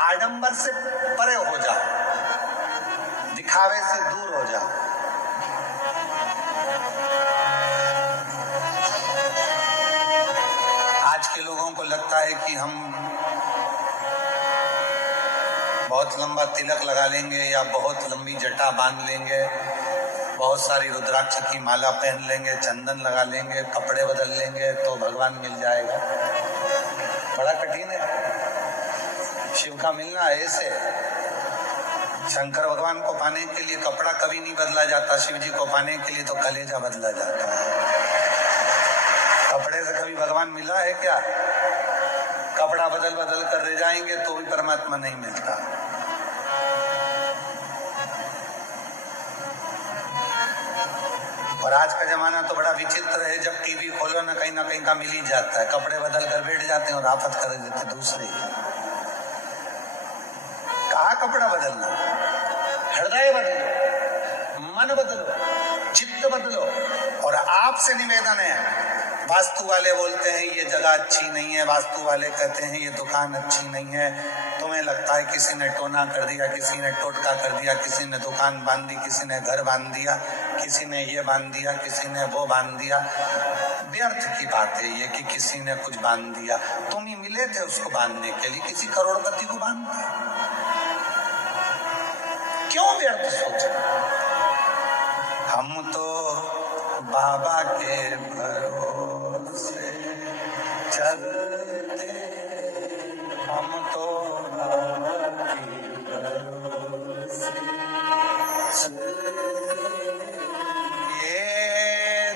आडंबर से परे हो जा, दिखावे से दूर हो जा। आज के लोगों को लगता है कि हम बहुत लंबा तिलक लगा लेंगे या बहुत लंबी जटा बांध लेंगे, बहुत सारी रुद्राक्ष की माला पहन लेंगे, चंदन लगा लेंगे, कपड़े बदल लेंगे तो भगवान मिल जाएगा। बड़ा कठिन है शिव का मिलना। ऐसे शंकर भगवान को पाने के लिए कपड़ा कभी नहीं बदला जाता, शिव जी को पाने के लिए तो कलेजा बदला जाता है। कपड़े से कभी भगवान मिला है क्या? कपड़ा बदल बदल कर रह जाएंगे तो भी परमात्मा नहीं मिलता। और आज का जमाना तो बड़ा विचित्र है, जब टीवी खोलो ना कहीं का मिल ही जाता है। कपड़े बदल कर बैठ जाते हैं और आफत कर देते दूसरे। कहाँ कपड़ा बदलना? हृदय बदलो, मन बदलो, चित्त बदलो। और आपसे निवेदन है, वास्तु वाले बोलते हैं ये जगह अच्छी नहीं है, वास्तु वाले कहते हैं ये दुकान अच्छी नहीं है। तुम्हें लगता है किसी ने टोना कर दिया, किसी ने टोटका कर दिया, किसी ने दुकान बांध दी, किसी ने घर बांध दिया, किसी ने ये बांध दिया, किसी ने वो बांध दिया। व्यर्थ की बात है ये कि किसी ने कुछ बांध दिया, तुम ही मिले थे उसको बांधने के लिए, किसी करोड़पति को बांध दिया, क्यों व्यर्थ सोचे। हम तो बाबा के भरोसे चलते, हम तो बाबा के भरोसे चलते, ये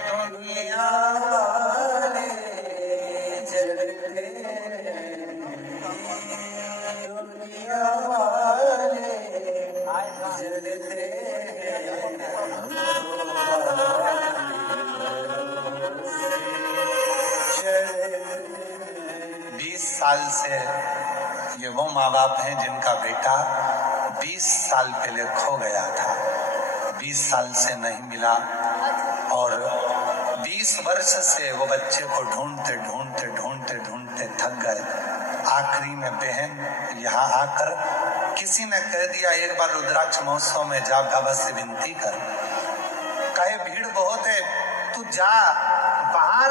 दुनिया वाले जलते, दुनिया वाले जलते, 20 साल से ये वो माँ बाप हैं जिनका बेटा 20 साल पहले खो गया था, 20 साल से नहीं मिला, और 20 वर्ष से वो बच्चे को ढूंढते ढूंढते ढूंढते ढूंढते थक गए। आखिरी में बहन यहाँ आकर किसी ने कह दिया एक बार रुद्राक्ष महोत्सव में जा, बाबा से विनती कर, कहे भीड़ बहुत है, तू जा बाहर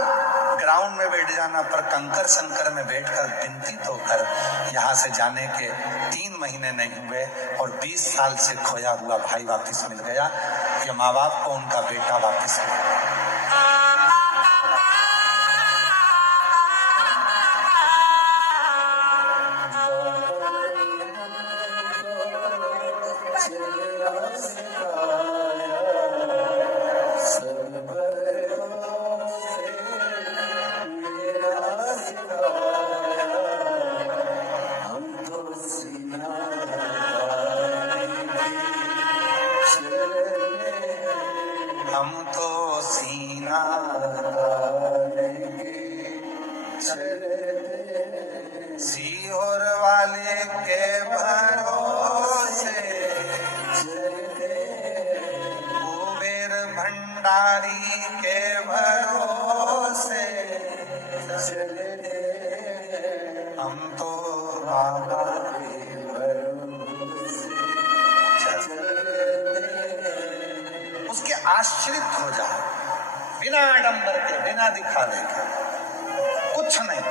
ग्राउंड में बैठ जाना, पर कंकर संकर में बैठकर विनती तो कर। यहाँ से जाने के 3 महीने नहीं हुए और 20 साल से खोया हुआ भाई वापस मिल गया। ये माँ बाप को उनका बेटा वापस मिल गया। हम तो सीना सीहोर वाले के भरोसे, कुबेर भंडारी के भरोसे, हम तो बाबा के भरोसे उसके आश्रित हो जाए, बिना आडंबर के, बिना दिखावे के, कुछ नहीं।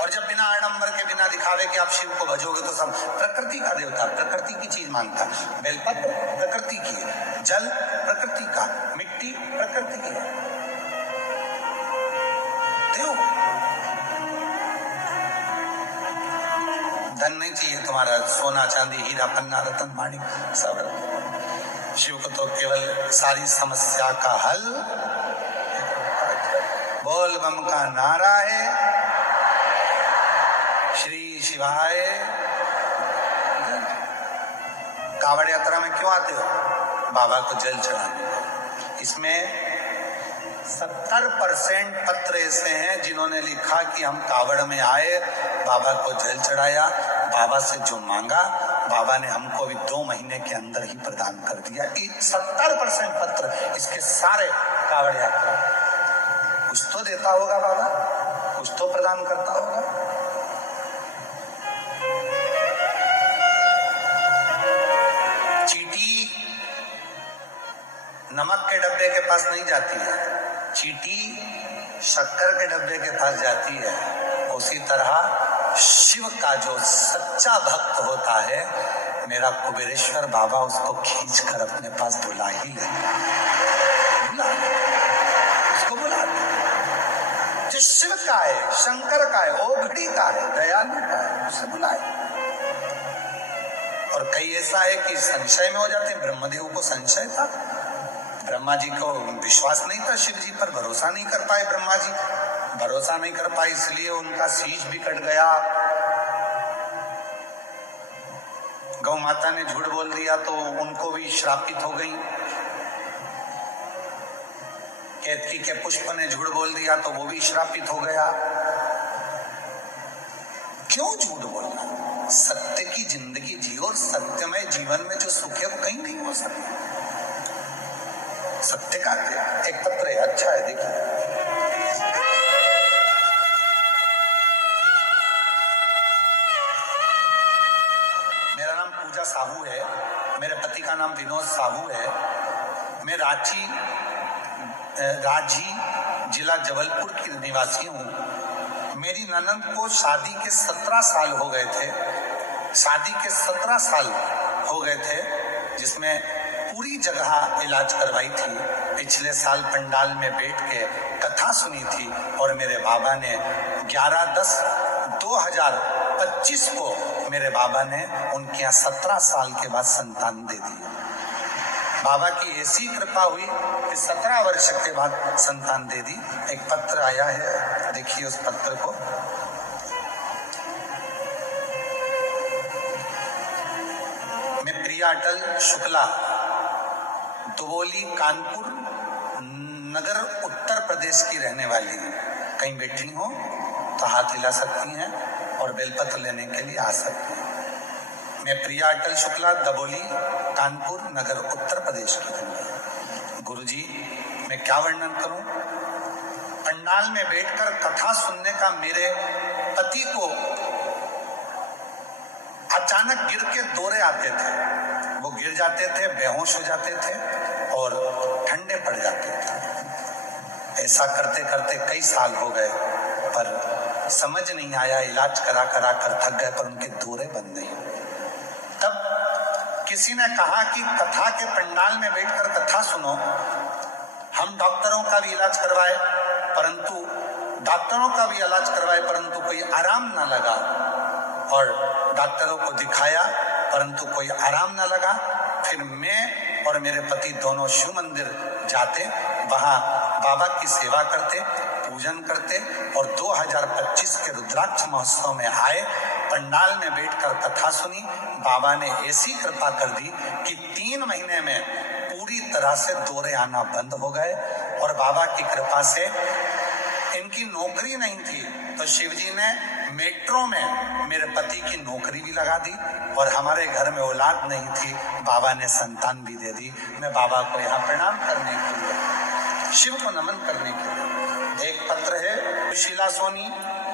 और जब बिना आडंबर के, बिना दिखावे के आप शिव को भजोगे तो सब प्रकृति का देवता, प्रकृति की चीज मांगता। बेलपत्र प्रकृति की है, जल प्रकृति का, मिट्टी प्रकृति की है। धन नहीं चाहिए तुम्हारा, सोना चांदी हीरा पन्ना रतन माणिक सब। शिव को तो केवल सारी समस्या का हल बोल बम का नारा है, श्री शिवाय। कावड़ यात्रा में क्यों आते हो? बाबा को जल चढ़ाने। इसमें 70% पत्र ऐसे हैं जिन्होंने लिखा कि हम कावड़ में आए, बाबा को जल चढ़ाया, बाबा से जो मांगा बाबा ने हमको अभी 2 महीने के अंदर ही प्रदान कर दिया। 70% पत्र इसके सारे कावड़ यात्रा। कुछ तो देता होगा बाबा, कुछ तो प्रदान करता होगा। चीटी नमक के डब्बे के पास नहीं जाती है, चीटी शक्कर के डब्बे के पास जाती है। उसी तरह शिव का जो सच्चा भक्त होता है, मेरा कुबेरेश्वर बाबा उसको खींच कर अपने पास बुला ही ले, उसको बुला ले। जो शिव का है, शंकर का है, ओघड़ी का है, दयालु का है, उसे बुलाए। और कई ऐसा है कि संशय में हो जाते हैं। ब्रह्मदेव को संशय था, ब्रह्मा जी को विश्वास नहीं था, शिव जी पर भरोसा नहीं कर पाए। ब्रह्मा जी भरोसा नहीं कर पाए, इसलिए उनका शीश भी कट गया। गौ माता ने झूठ बोल दिया तो उनको भी श्रापित हो गई। केतकी के पुष्प ने झूठ बोल दिया तो वो भी श्रापित हो गया। क्यों झूठ बोलना? सत्य की जिंदगी जियो, और सत्यमय जीवन में जो सुख है वो कहीं नहीं हो सकता। सत्य का एक पत्र है, अच्छा है, देखिए। मेरे पति का नाम विनोद साहू है। मैं रांची जिला जबलपुर की निवासी हूँ। मेरी ननद को शादी के 17 साल हो गए थे। शादी के 17 साल हो गए थे, जिसमें पूरी जगह इलाज करवाई थी। पिछले साल पंडाल में बैठ के कथा सुनी थी और मेरे बाबा ने 11/10/2025 को मेरे बाबा ने उनके यहाँ 17 साल के बाद संतान दे दी। बाबा की ऐसी कृपा हुई कि 17 वर्ष के बाद संतान दे दी। एक पत्र आया है, देखिए उस पत्र को। मैं प्रिया अटल शुक्ला, दुबोली, कानपुर नगर, उत्तर प्रदेश की रहने वाली हूँ। कहीं बैठी हो तो हाथ हिला सकती हैं और बेलपत्र लेने के लिए आ सकती हैं। मैं प्रिया अटल शुक्ला, दबोली, कानपुर नगर, उत्तर प्रदेश की हूँ। गुरुजी, मैं क्या वर्णन करूं? पंडाल में बैठकर कथा सुनने का मेरे पति को अचानक गिर के दौरे आते थे। वो गिर जाते थे, बेहोश हो जाते थे और ठंडे पड़ जाते थे। ऐसा करते करते कई साल हो गए, पर समझ नहीं आया। इलाज करा कर थक गए, पर उनके दौरे बंद नहीं। तब किसी ने कहा कि कथा के पंडाल में बैठकर कथा सुनो। हम डॉक्टरों का भी इलाज करवाए, परंतु कोई आराम ना लगा। और डॉक्टरों को दिखाया, परंतु कोई आराम ना लगा। फिर मैं और मेरे पति दोनों शिव मंदिर जाते, वहां बाबा की सेवा करते, पूजन करते और 2025 के रुद्राक्ष महोत्सव में आए। पंडाल में बैठकर कथा सुनी। बाबा ने ऐसी कृपा कर दी कि 3 महीने में पूरी तरह से दौरे आना बंद हो गए। और बाबा की कृपा से इनकी नौकरी नहीं थी, तो शिवजी ने मेट्रो में मेरे पति की नौकरी भी लगा दी। और हमारे घर में औलाद नहीं थी, बाबा ने संतान भी दे दी। मैं बाबा को यहाँ प्रणाम करने के लिए, शिव को नमन करने के लिए। एक पत्र है, सुशीला सोनी,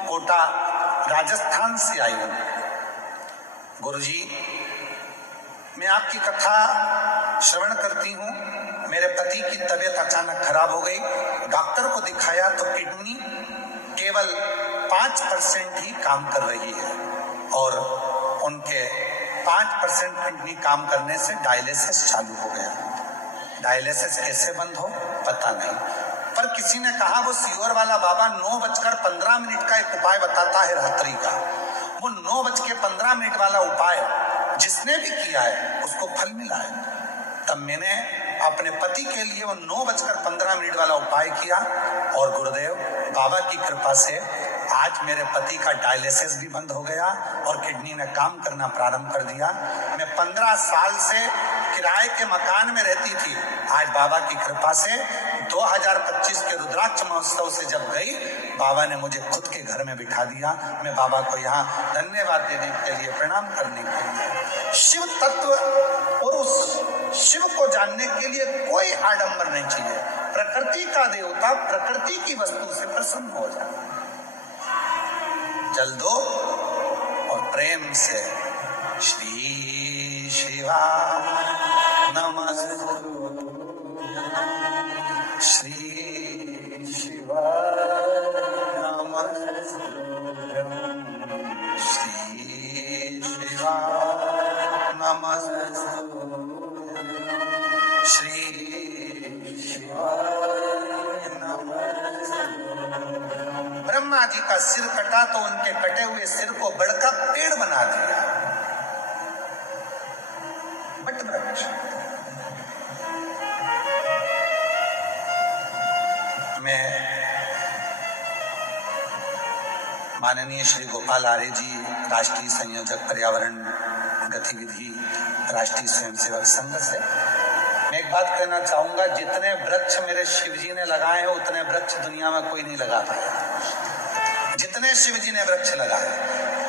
कोटा, राजस्थान से आई हूँ। गुरुजी, मैं आपकी कथा श्रवण करती हूँ। मेरे पति की तबीयत अचानक खराब हो गई। डॉक्टर को दिखाया तो किडनी केवल 5% ही काम कर रही है और उनके 5% किडनी काम करने से डायलिसिस चालू हो गया। डायलिसिस कैसे बंद हो पता नहीं, पर किसी ने कहा वो सीहोर वाला बाबा 9:15 का एक उपाय बताता है रात्रि का। वो 9:15 वाला उपाय जिसने भी किया है उसको फल मिला है। तब मैंने अपने पति के लिए वो 9:15 वाला उपाय किया और गुरुदेव बाबा की कृपा से आज मेरे पति का डायलिसिस भी बंद हो गया और किडनी ने काम करना प्रारंभ कर दिया। मैं 15 साल से किराए के मकान में रहती थी। आज बाबा की कृपा से 2025 के रुद्राक्ष महोत्सव से जब गई, बाबा ने मुझे खुद के घर में बिठा दिया। मैं बाबा को यहाँ धन्यवाद देने के लिए, प्रणाम करने के लिए। शिव तत्व और उस शिव को जानने के लिए कोई आडंबर नहीं चाहिए। प्रकृति का देवता प्रकृति की वस्तु से प्रसन्न हो जाए। जल दो और प्रेम से श्री शिवा नमस्तु, श्री शिवा नमस्तु, श्री शिवा नमस्तु, श्री शिवा नमस्तु। ब्रह्मा जी का सिर कटा तो उनके कटे हुए सिर को बड़का पेड़ बना दिया, बट वृक्ष। मैं माननीय श्री गोपाल आर्य जी, राष्ट्रीय संयोजक पर्यावरण गतिविधि, राष्ट्रीय स्वयंसेवक संघ से मैं एक बात कहना चाहूंगा। जितने वृक्ष मेरे शिवजी ने लगाए हैं उतने वृक्ष दुनिया में कोई नहीं लगा पाया। जितने शिवजी ने वृक्ष लगाए,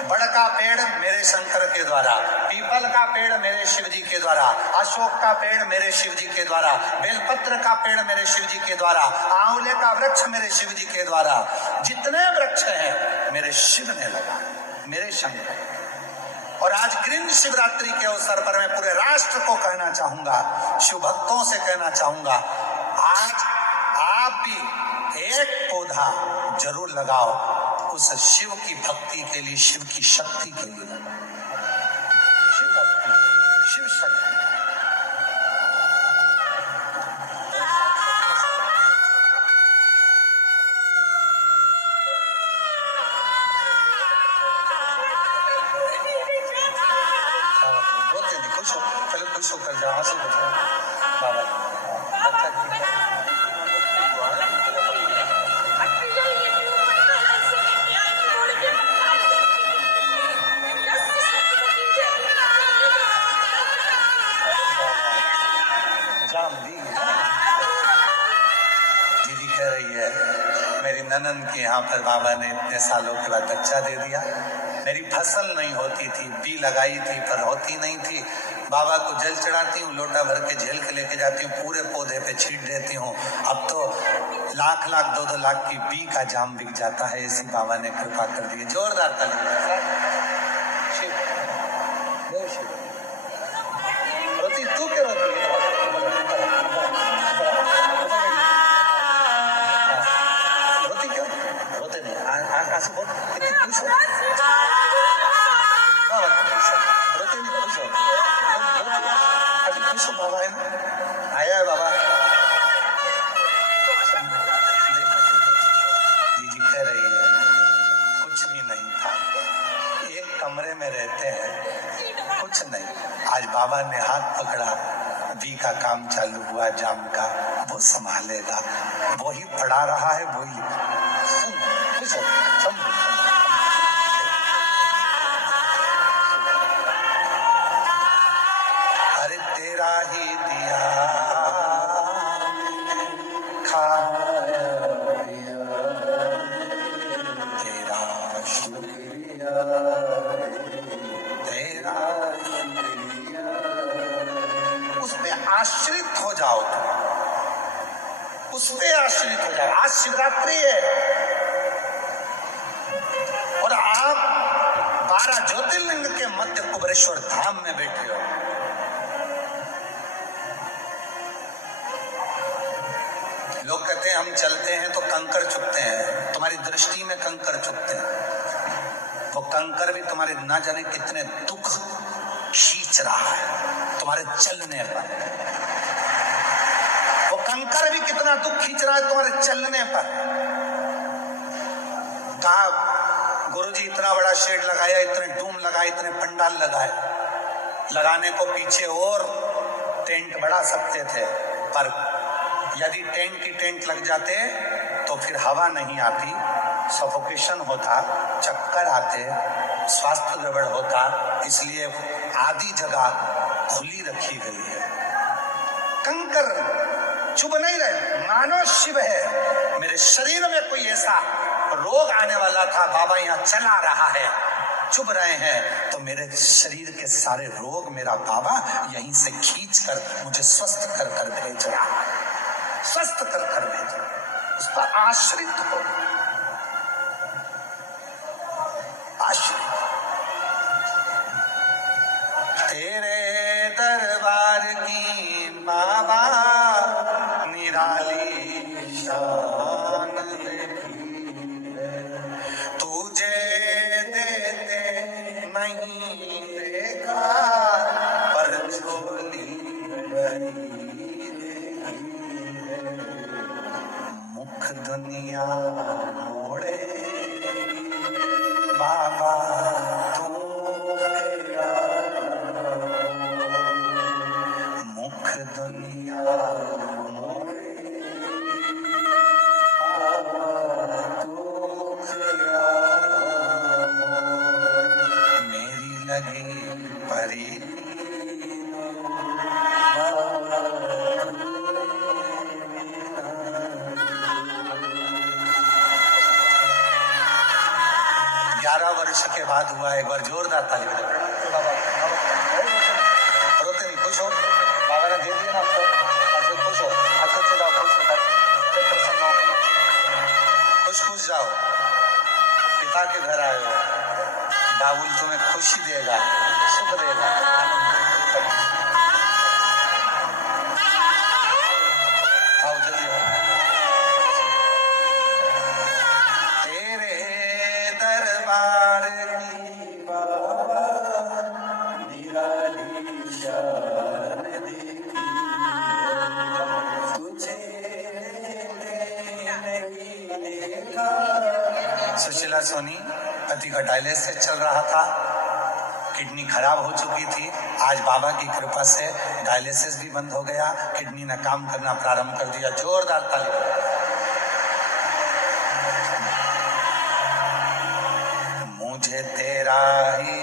बड़ का पेड़ मेरे शंकर के द्वारा, पीपल का पेड़ मेरे शिवजी के द्वारा, अशोक का पेड़ मेरे शिवजी के द्वारा, बेलपत्र का पेड़ मेरे शिवजी के द्वारा, आंवले का वृक्ष मेरे शिवजी के द्वारा। जितने वृक्ष हैं मेरे शिव ने लगाए, मेरे शंकर। और आज ग्रीन शिवरात्रि के अवसर पर मैं पूरे राष्ट्र को कहना चाहूंगा, शिव भक्तों से कहना चाहूंगा, आज आप भी एक पौधा जरूर लगाओ उस शिव की भक्ति के लिए, शिव की शक्ति के लिए। शिव भक्ति, शिव शक्ति। चलो खुश होकर जाओ, हंसो बाबा। दीदी कह रही है मेरी ननद के यहाँ पर बाबा ने इतने सालों के बाद बच्चा दे दिया। मेरी फसल नहीं होती थी, बी लगाई थी पर होती नहीं थी। बाबा को जल चढ़ाती हूँ, लोटा भर के झेल के लेके जाती हूँ, पूरे पौधे पे छींट देती हूँ। अब तो लाख लाख 2-2 लाख की बी का जाम बिक जाता है। इसी बाबा ने कृपा कर दी। जोरदार ताली। शिव रोती, तू क्यों रोती है? रोती क्यों? रोते नहीं, आंसू बहुत इतनी खुश हो। रोती नहीं, खुश हो। अभी खुश हो बाबा है ना, आया है बाबा। दीदी कह रही है कुछ भी नहीं था, एक कमरे में रहते हैं, कुछ नहीं। आज बाबा ने हाथ पकड़ा, बी का काम चालू हुआ, जाम का, वो संभालेगा, वो ही पढ़ा रहा है, वो ही। सुन, खुश हो, अरे तेरा ही दिया खाया तेरा शुक्रिया, तेरा उस पे आश्रित हो जाओ, उस पे आश्रित हो जाओ। आज शिवरात्रि है और आप 12 ज्योतिर्लिंग के मध्य कुबेरेश्वर धाम में बैठे हो। लोग कहते हैं हम चलते हैं तो कंकर चुभते हैं, तुम्हारी दृष्टि में कंकर चुभते हैं। वो कंकर भी तुम्हारे ना जाने कितने दुख खींच रहा है तुम्हारे चलने पर। वो कंकर भी कितना दुख खींच रहा है तुम्हारे चलने पर। कहा गुरुजी इतना बड़ा शेड लगाया, इतने डूम लगाए, इतने पंडाल लगाए, लगाने को पीछे और टेंट बढ़ा सकते थे, पर यदि टेंट ही टेंट लग जाते तो फिर हवा नहीं आती, सफोकेशन होता, चक्कर आते, स्वास्थ्य गड़बड़ होता। इसलिए आधी जगह खुली रखी गई है। कंकर चुभ नहीं रहे, मानो शिव है। मेरे शरीर में कोई ऐसा रोग आने वाला था, बाबा यहाँ चला रहा है, चुभ रहे हैं, तो मेरे शरीर के सारे रोग मेरा बाबा यहीं से खींच कर मुझे स्वस्थ कर कर भेज रहा है, स्वस्थ कर कर भेज रहा है। उस पर आश्रित हो, आश्रित। तेरे दरबार की बाबा निराली शान तुझे देते नहीं देखा, पर झोली मुख दुनिया मोड़े बाबा तू, मुख दुनिया मोड़े बाबा तू, मेरी लगी परी 11 वर्ष के बाद हुआ। एक बार जोरदार ताली बजाओ। रोते नहीं, खुश हो, बाबा ने दे दिया ना आपको, आज खुश हो, अच्छे से जाओ, खुश हो, प्रसन्न हो, खुश खुश जाओ। देवता के घर आए हो, बाबुल तुम्हें खुशी देगा, सुख देगा, आनंद देगा। आओ जल्दी आओ। तेरे दरबार की बाबा निराली शान देखी तुझे नहीं देखा। सुशीला सोनी पति का डायलिसिस चल रहा था, किडनी खराब हो चुकी थी। आज बाबा की कृपा से डायलिसिस भी बंद हो गया, किडनी ने काम करना प्रारंभ कर दिया। जोरदार ताली। मुझे तेरा ही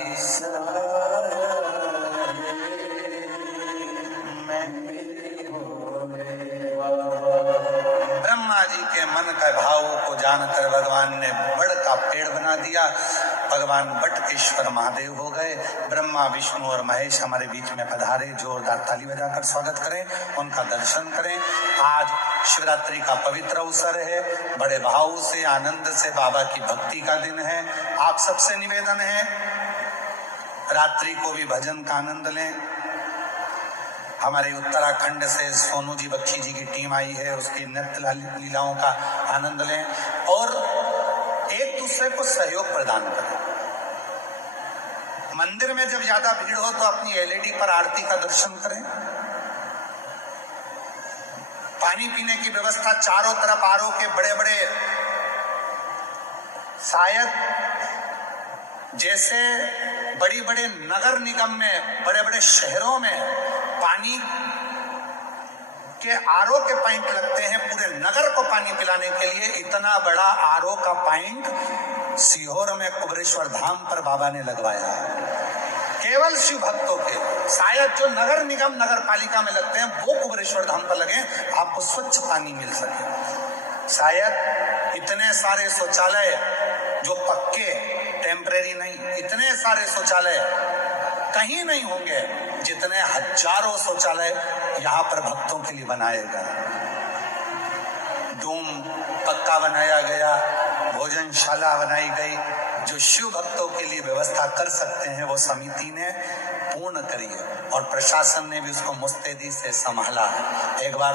ब्रह्मा जी के मन का भाव को जानकर भगवान ने बड़ का पेड़ बना दिया। भगवान बटकेश्वर महादेव हो गए। ब्रह्मा विष्णु और महेश हमारे बीच में पधारे। जोरदार ताली बजाकर स्वागत करें, उनका दर्शन करें। आज शिवरात्रि का पवित्र अवसर है, बड़े भाव से आनंद से बाबा की भक्ति का दिन है। आप सबसे निवेदन है, रात्रि को भी भजन का आनंद लें। हमारे उत्तराखंड से सोनू जी बख्शी जी की टीम आई है, उसकी नृत्य लीलाओं का आनंद लें और एक दूसरे को सहयोग प्रदान करें। मंदिर में जब ज्यादा भीड़ हो तो अपनी एलईडी पर आरती का दर्शन करें। पानी पीने की व्यवस्था चारों तरफ आरओ के बड़े बड़े, शायद जैसे बड़ी बड़े नगर निगम में, बड़े बड़े शहरों में पानी के आरओ के पॉइंट लगते हैं पूरे नगर को पानी पिलाने के लिए, इतना बड़ा आरओ का पॉइंट सीहोर में कुबरेश्वर धाम पर बाबा ने लगवाया है, केवल शिव भक्तों के। शायद जो नगर निगम नगर पालिका में लगते हैं वो कुबरेश्वर धाम पर लगे, आपको स्वच्छ पानी मिल सके। शायद इतने सारे शौचालय जो पक्के, टेम्परेरी नहीं, इतने सारे शौचालय कहीं नहीं होंगे जितने हजारों शौचालय यहाँ पर भक्तों के लिए बनाए गए। डूम पक्का बनाया गया, भोजनशाला बनाई गई। जो शिव भक्तों के लिए व्यवस्था कर सकते हैं वो समिति ने पूर्ण करी है और प्रशासन ने भी उसको मुस्तैदी से संभाला है। एक बार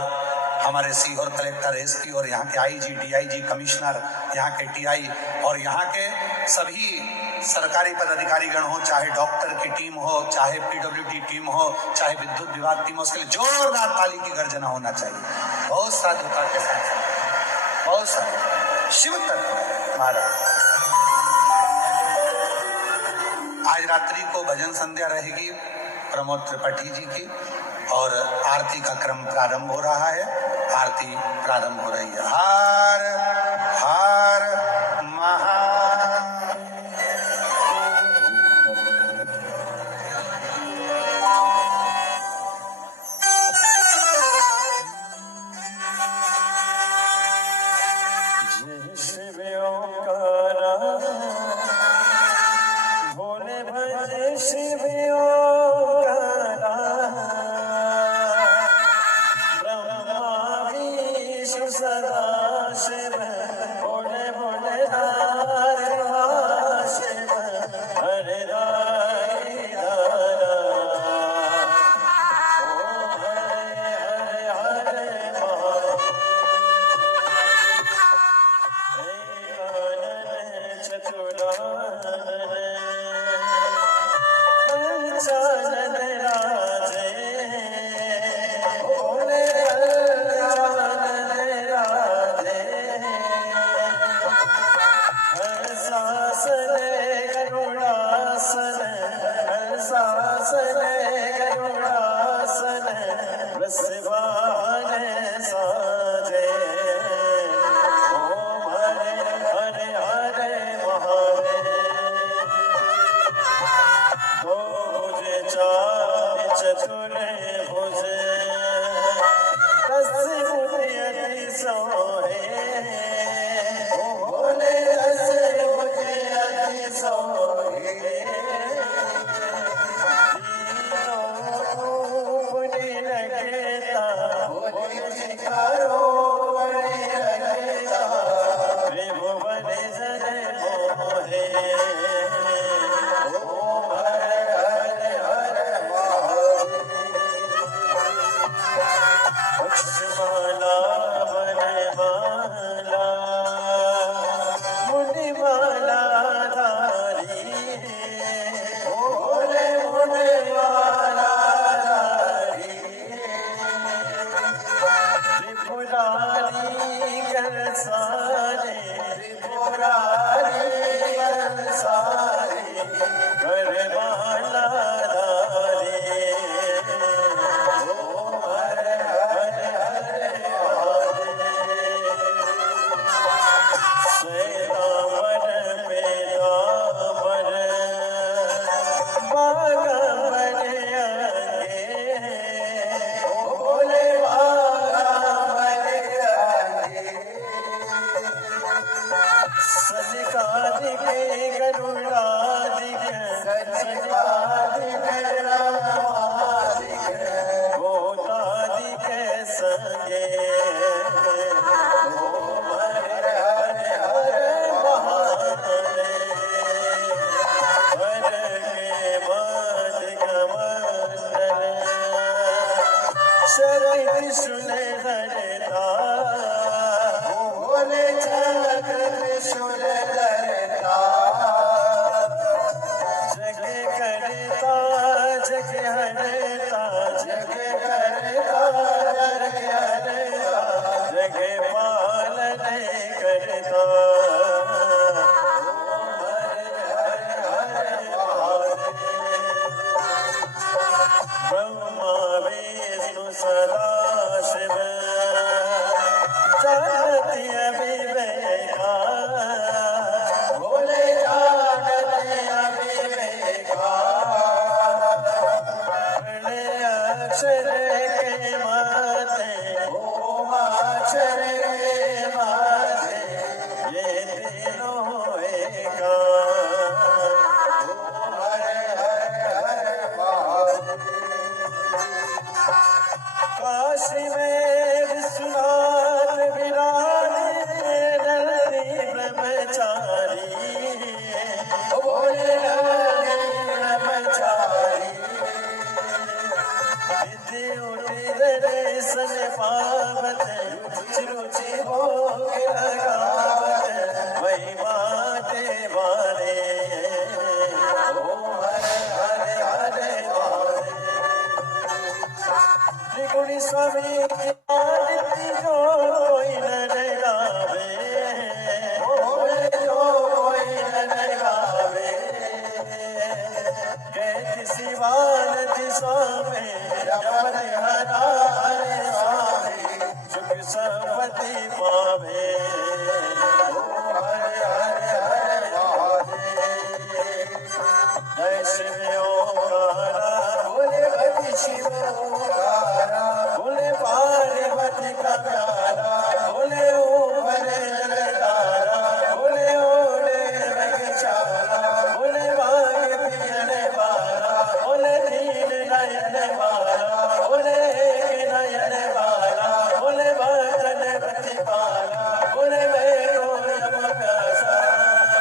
हमारे सीहोर कलेक्टर, एसपी और यहाँ के आईजी, डीआईजी, कमिश्नर, यहाँ के टीआई और यहाँ के सभी सरकारी पदाधिकारी गण हो, चाहे डॉक्टर की टीम हो, चाहे पीडब्ल्यूडी टीम हो, चाहे विद्युत विभाग टीम हो, उसके लिए जोरदार ताली की गर्जना होना चाहिए। बहुत साधुता के साथ, बहुत सारे शिव तत्व महाराज। आज रात्रि को भजन संध्या रहेगी प्रमोद त्रिपाठी जी की और आरती का क्रम प्रारंभ हो रहा है। आरती प्रारंभ हो रही है। हर हर महा चार श्वेतांबर पीतांबर बागांबर अंगे बोले बागांबर अंगे सजकादिके गरुडादिके सजकादिके रामादिके भूतादिके संगे ओम हरे हरे हरे महादेव हर के मादिक मंडल शरण त्रिशूल धरता बोले चक्र त्रिशूल धरता जग करता जग हरता जग करता जग हरता जग पालन करता ओम हरे हरे हरे ब्रह्मा विष्णु सदा शिव जानती अविवेका बोले जानती अविवेका प्रणय अक्षर के माते ओम अक्षर के माते ये तीनों एका ओम हरे हरे हरे महादेव काशी में विश्वनाथ विराजे नरहरि ब्रह्मचारी बोले नरहरि ब्रह्मचारी विधि उठि दर्शन पावत रुचि भोग लगावत महिमा देवारे ओम हरे हरे हरे महादेव त्रिगुणी स्वामी की आरती जो कोई न गावे बोले जो कोई न गावे कहती शिवान दिशा में जपत हरा हरे स्वामी सुख संपत्ति पावे ओम हरे हरे हरे महादेव जय शिव ओंकारा बोले भक्ति शिव ओंकारा बोले पार्वती का प्यारा बोले ऊपर जलधारा बोले ओढ़े रंगचारा बोले भाग पियने वाला बोले दीन नयन वाला बोले एक नयन वाला बोले भजन प्रतिपाला बोले मेरो नम प्यासा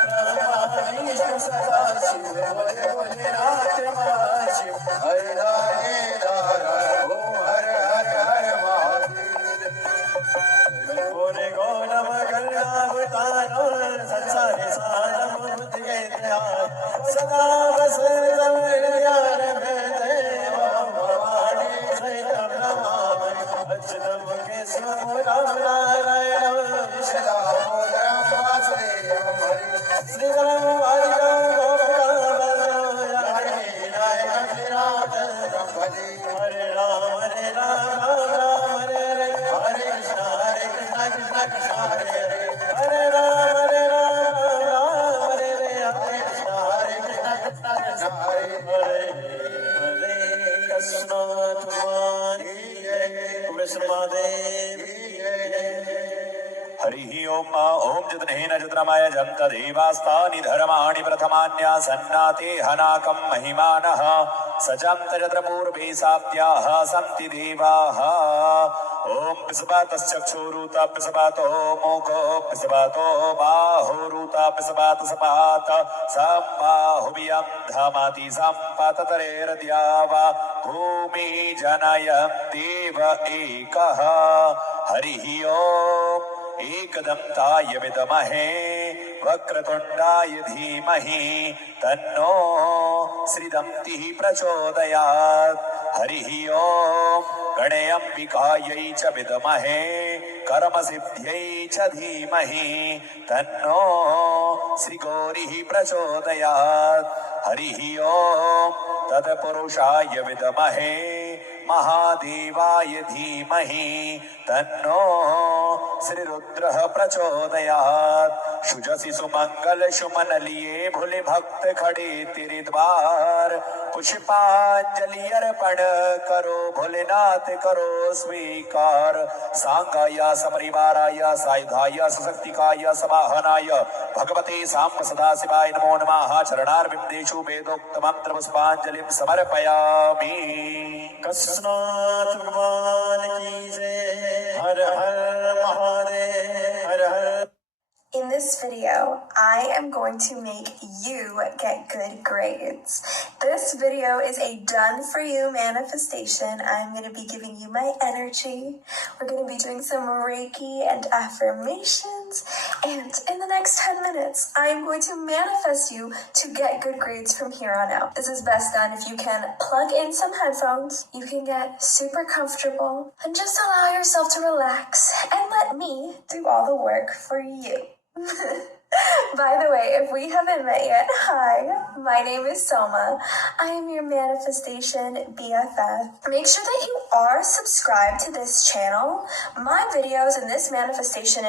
ब्रह्मा विष्णु सदा शिव बोले बोले नाथ महाशिव हरे राधे दारा ओम हरे हरे हरे महादेव बोले गौरव गंगावतारो संसारी सारम बुद्धि के ध्यान सदा बस ज्ञान में देव भवानी सहितम नमामि अच्युतम केशवम राम नारायण विष्णु राम वासुदेव हरि श्रीधरम वारिकम गोपकाम जानकी नायक विराट दंपति हरे राम राम राम हरे हरे हरे कृष्ण कृष्ण कृष्ण हरे हरे हरे राम राम हरे हरे हरे कृष्ण कृष्ण हरे हरे हरे कृष्ण तुम्हारी जय विष्णु महादेव की जय हरि ओम ओम जतनेन जतनमय जंत देवास्तानि धर्माणि प्रथमान्यासन्नाते हनाकं महिमानः सजन्त जत्र पूर्वे साप्त्याः सन्ति देवाः ओम पिसपातश्चक्षुरुता पिसपातो मोको पिसपातो बाहुरुता पिसपात सपात सम्बाहुवियं धमाति सम्पाततरेर्द्यावा भूमि जनयन्तीव एकः हरिः ओम एकदन्ताय विद्महे वक्रतुण्डाय धीमहि तन्नो श्रीदन्तिः प्रचोदयात् हरिः ओम गणेऽम्बिकायै च विद्महे कर्मसिद्ध्यै च धीमहि तन्नो श्रीगौरिः प्रचोदयात् हरिः ओम तत्पुरुषाय विद्महे महादेवाय धीमहि तन्नो श्रीरुद्रः प्रचोदयात् शुजसि सुमंगल सुमन लिए भोले भक्त खड़े तेरे द्वार पुष्पांजलि अर्पण करो भोलेनाथ करो स्वीकार सांगाय समरिवाराय सायुधाय सशक्तिकाय समाहनाय भगवते सांब सदाशिवाय नमो नमः चरणारविंदेषु वेदोक्त मंत्र पुष्पांजलिं समर्पयामि। कृष्णाथ भगवान की जय। हर हर महादेव। हर हर। In this video, I am going to make you get good grades. This video is a done-for-you manifestation. I'm going to be giving you my energy. We're going to be doing some Reiki and affirmations. And in the next 10 minutes, I'm going to manifest you to get good grades from here on out. This is best done if you can plug in some headphones. You can get super comfortable and just allow yourself to relax and let me do all the work for you. By the way, if we haven't met yet, hi, my name is Soma. I am your manifestation BFF. Make sure that you are subscribed to this channel. My videos in this manifestation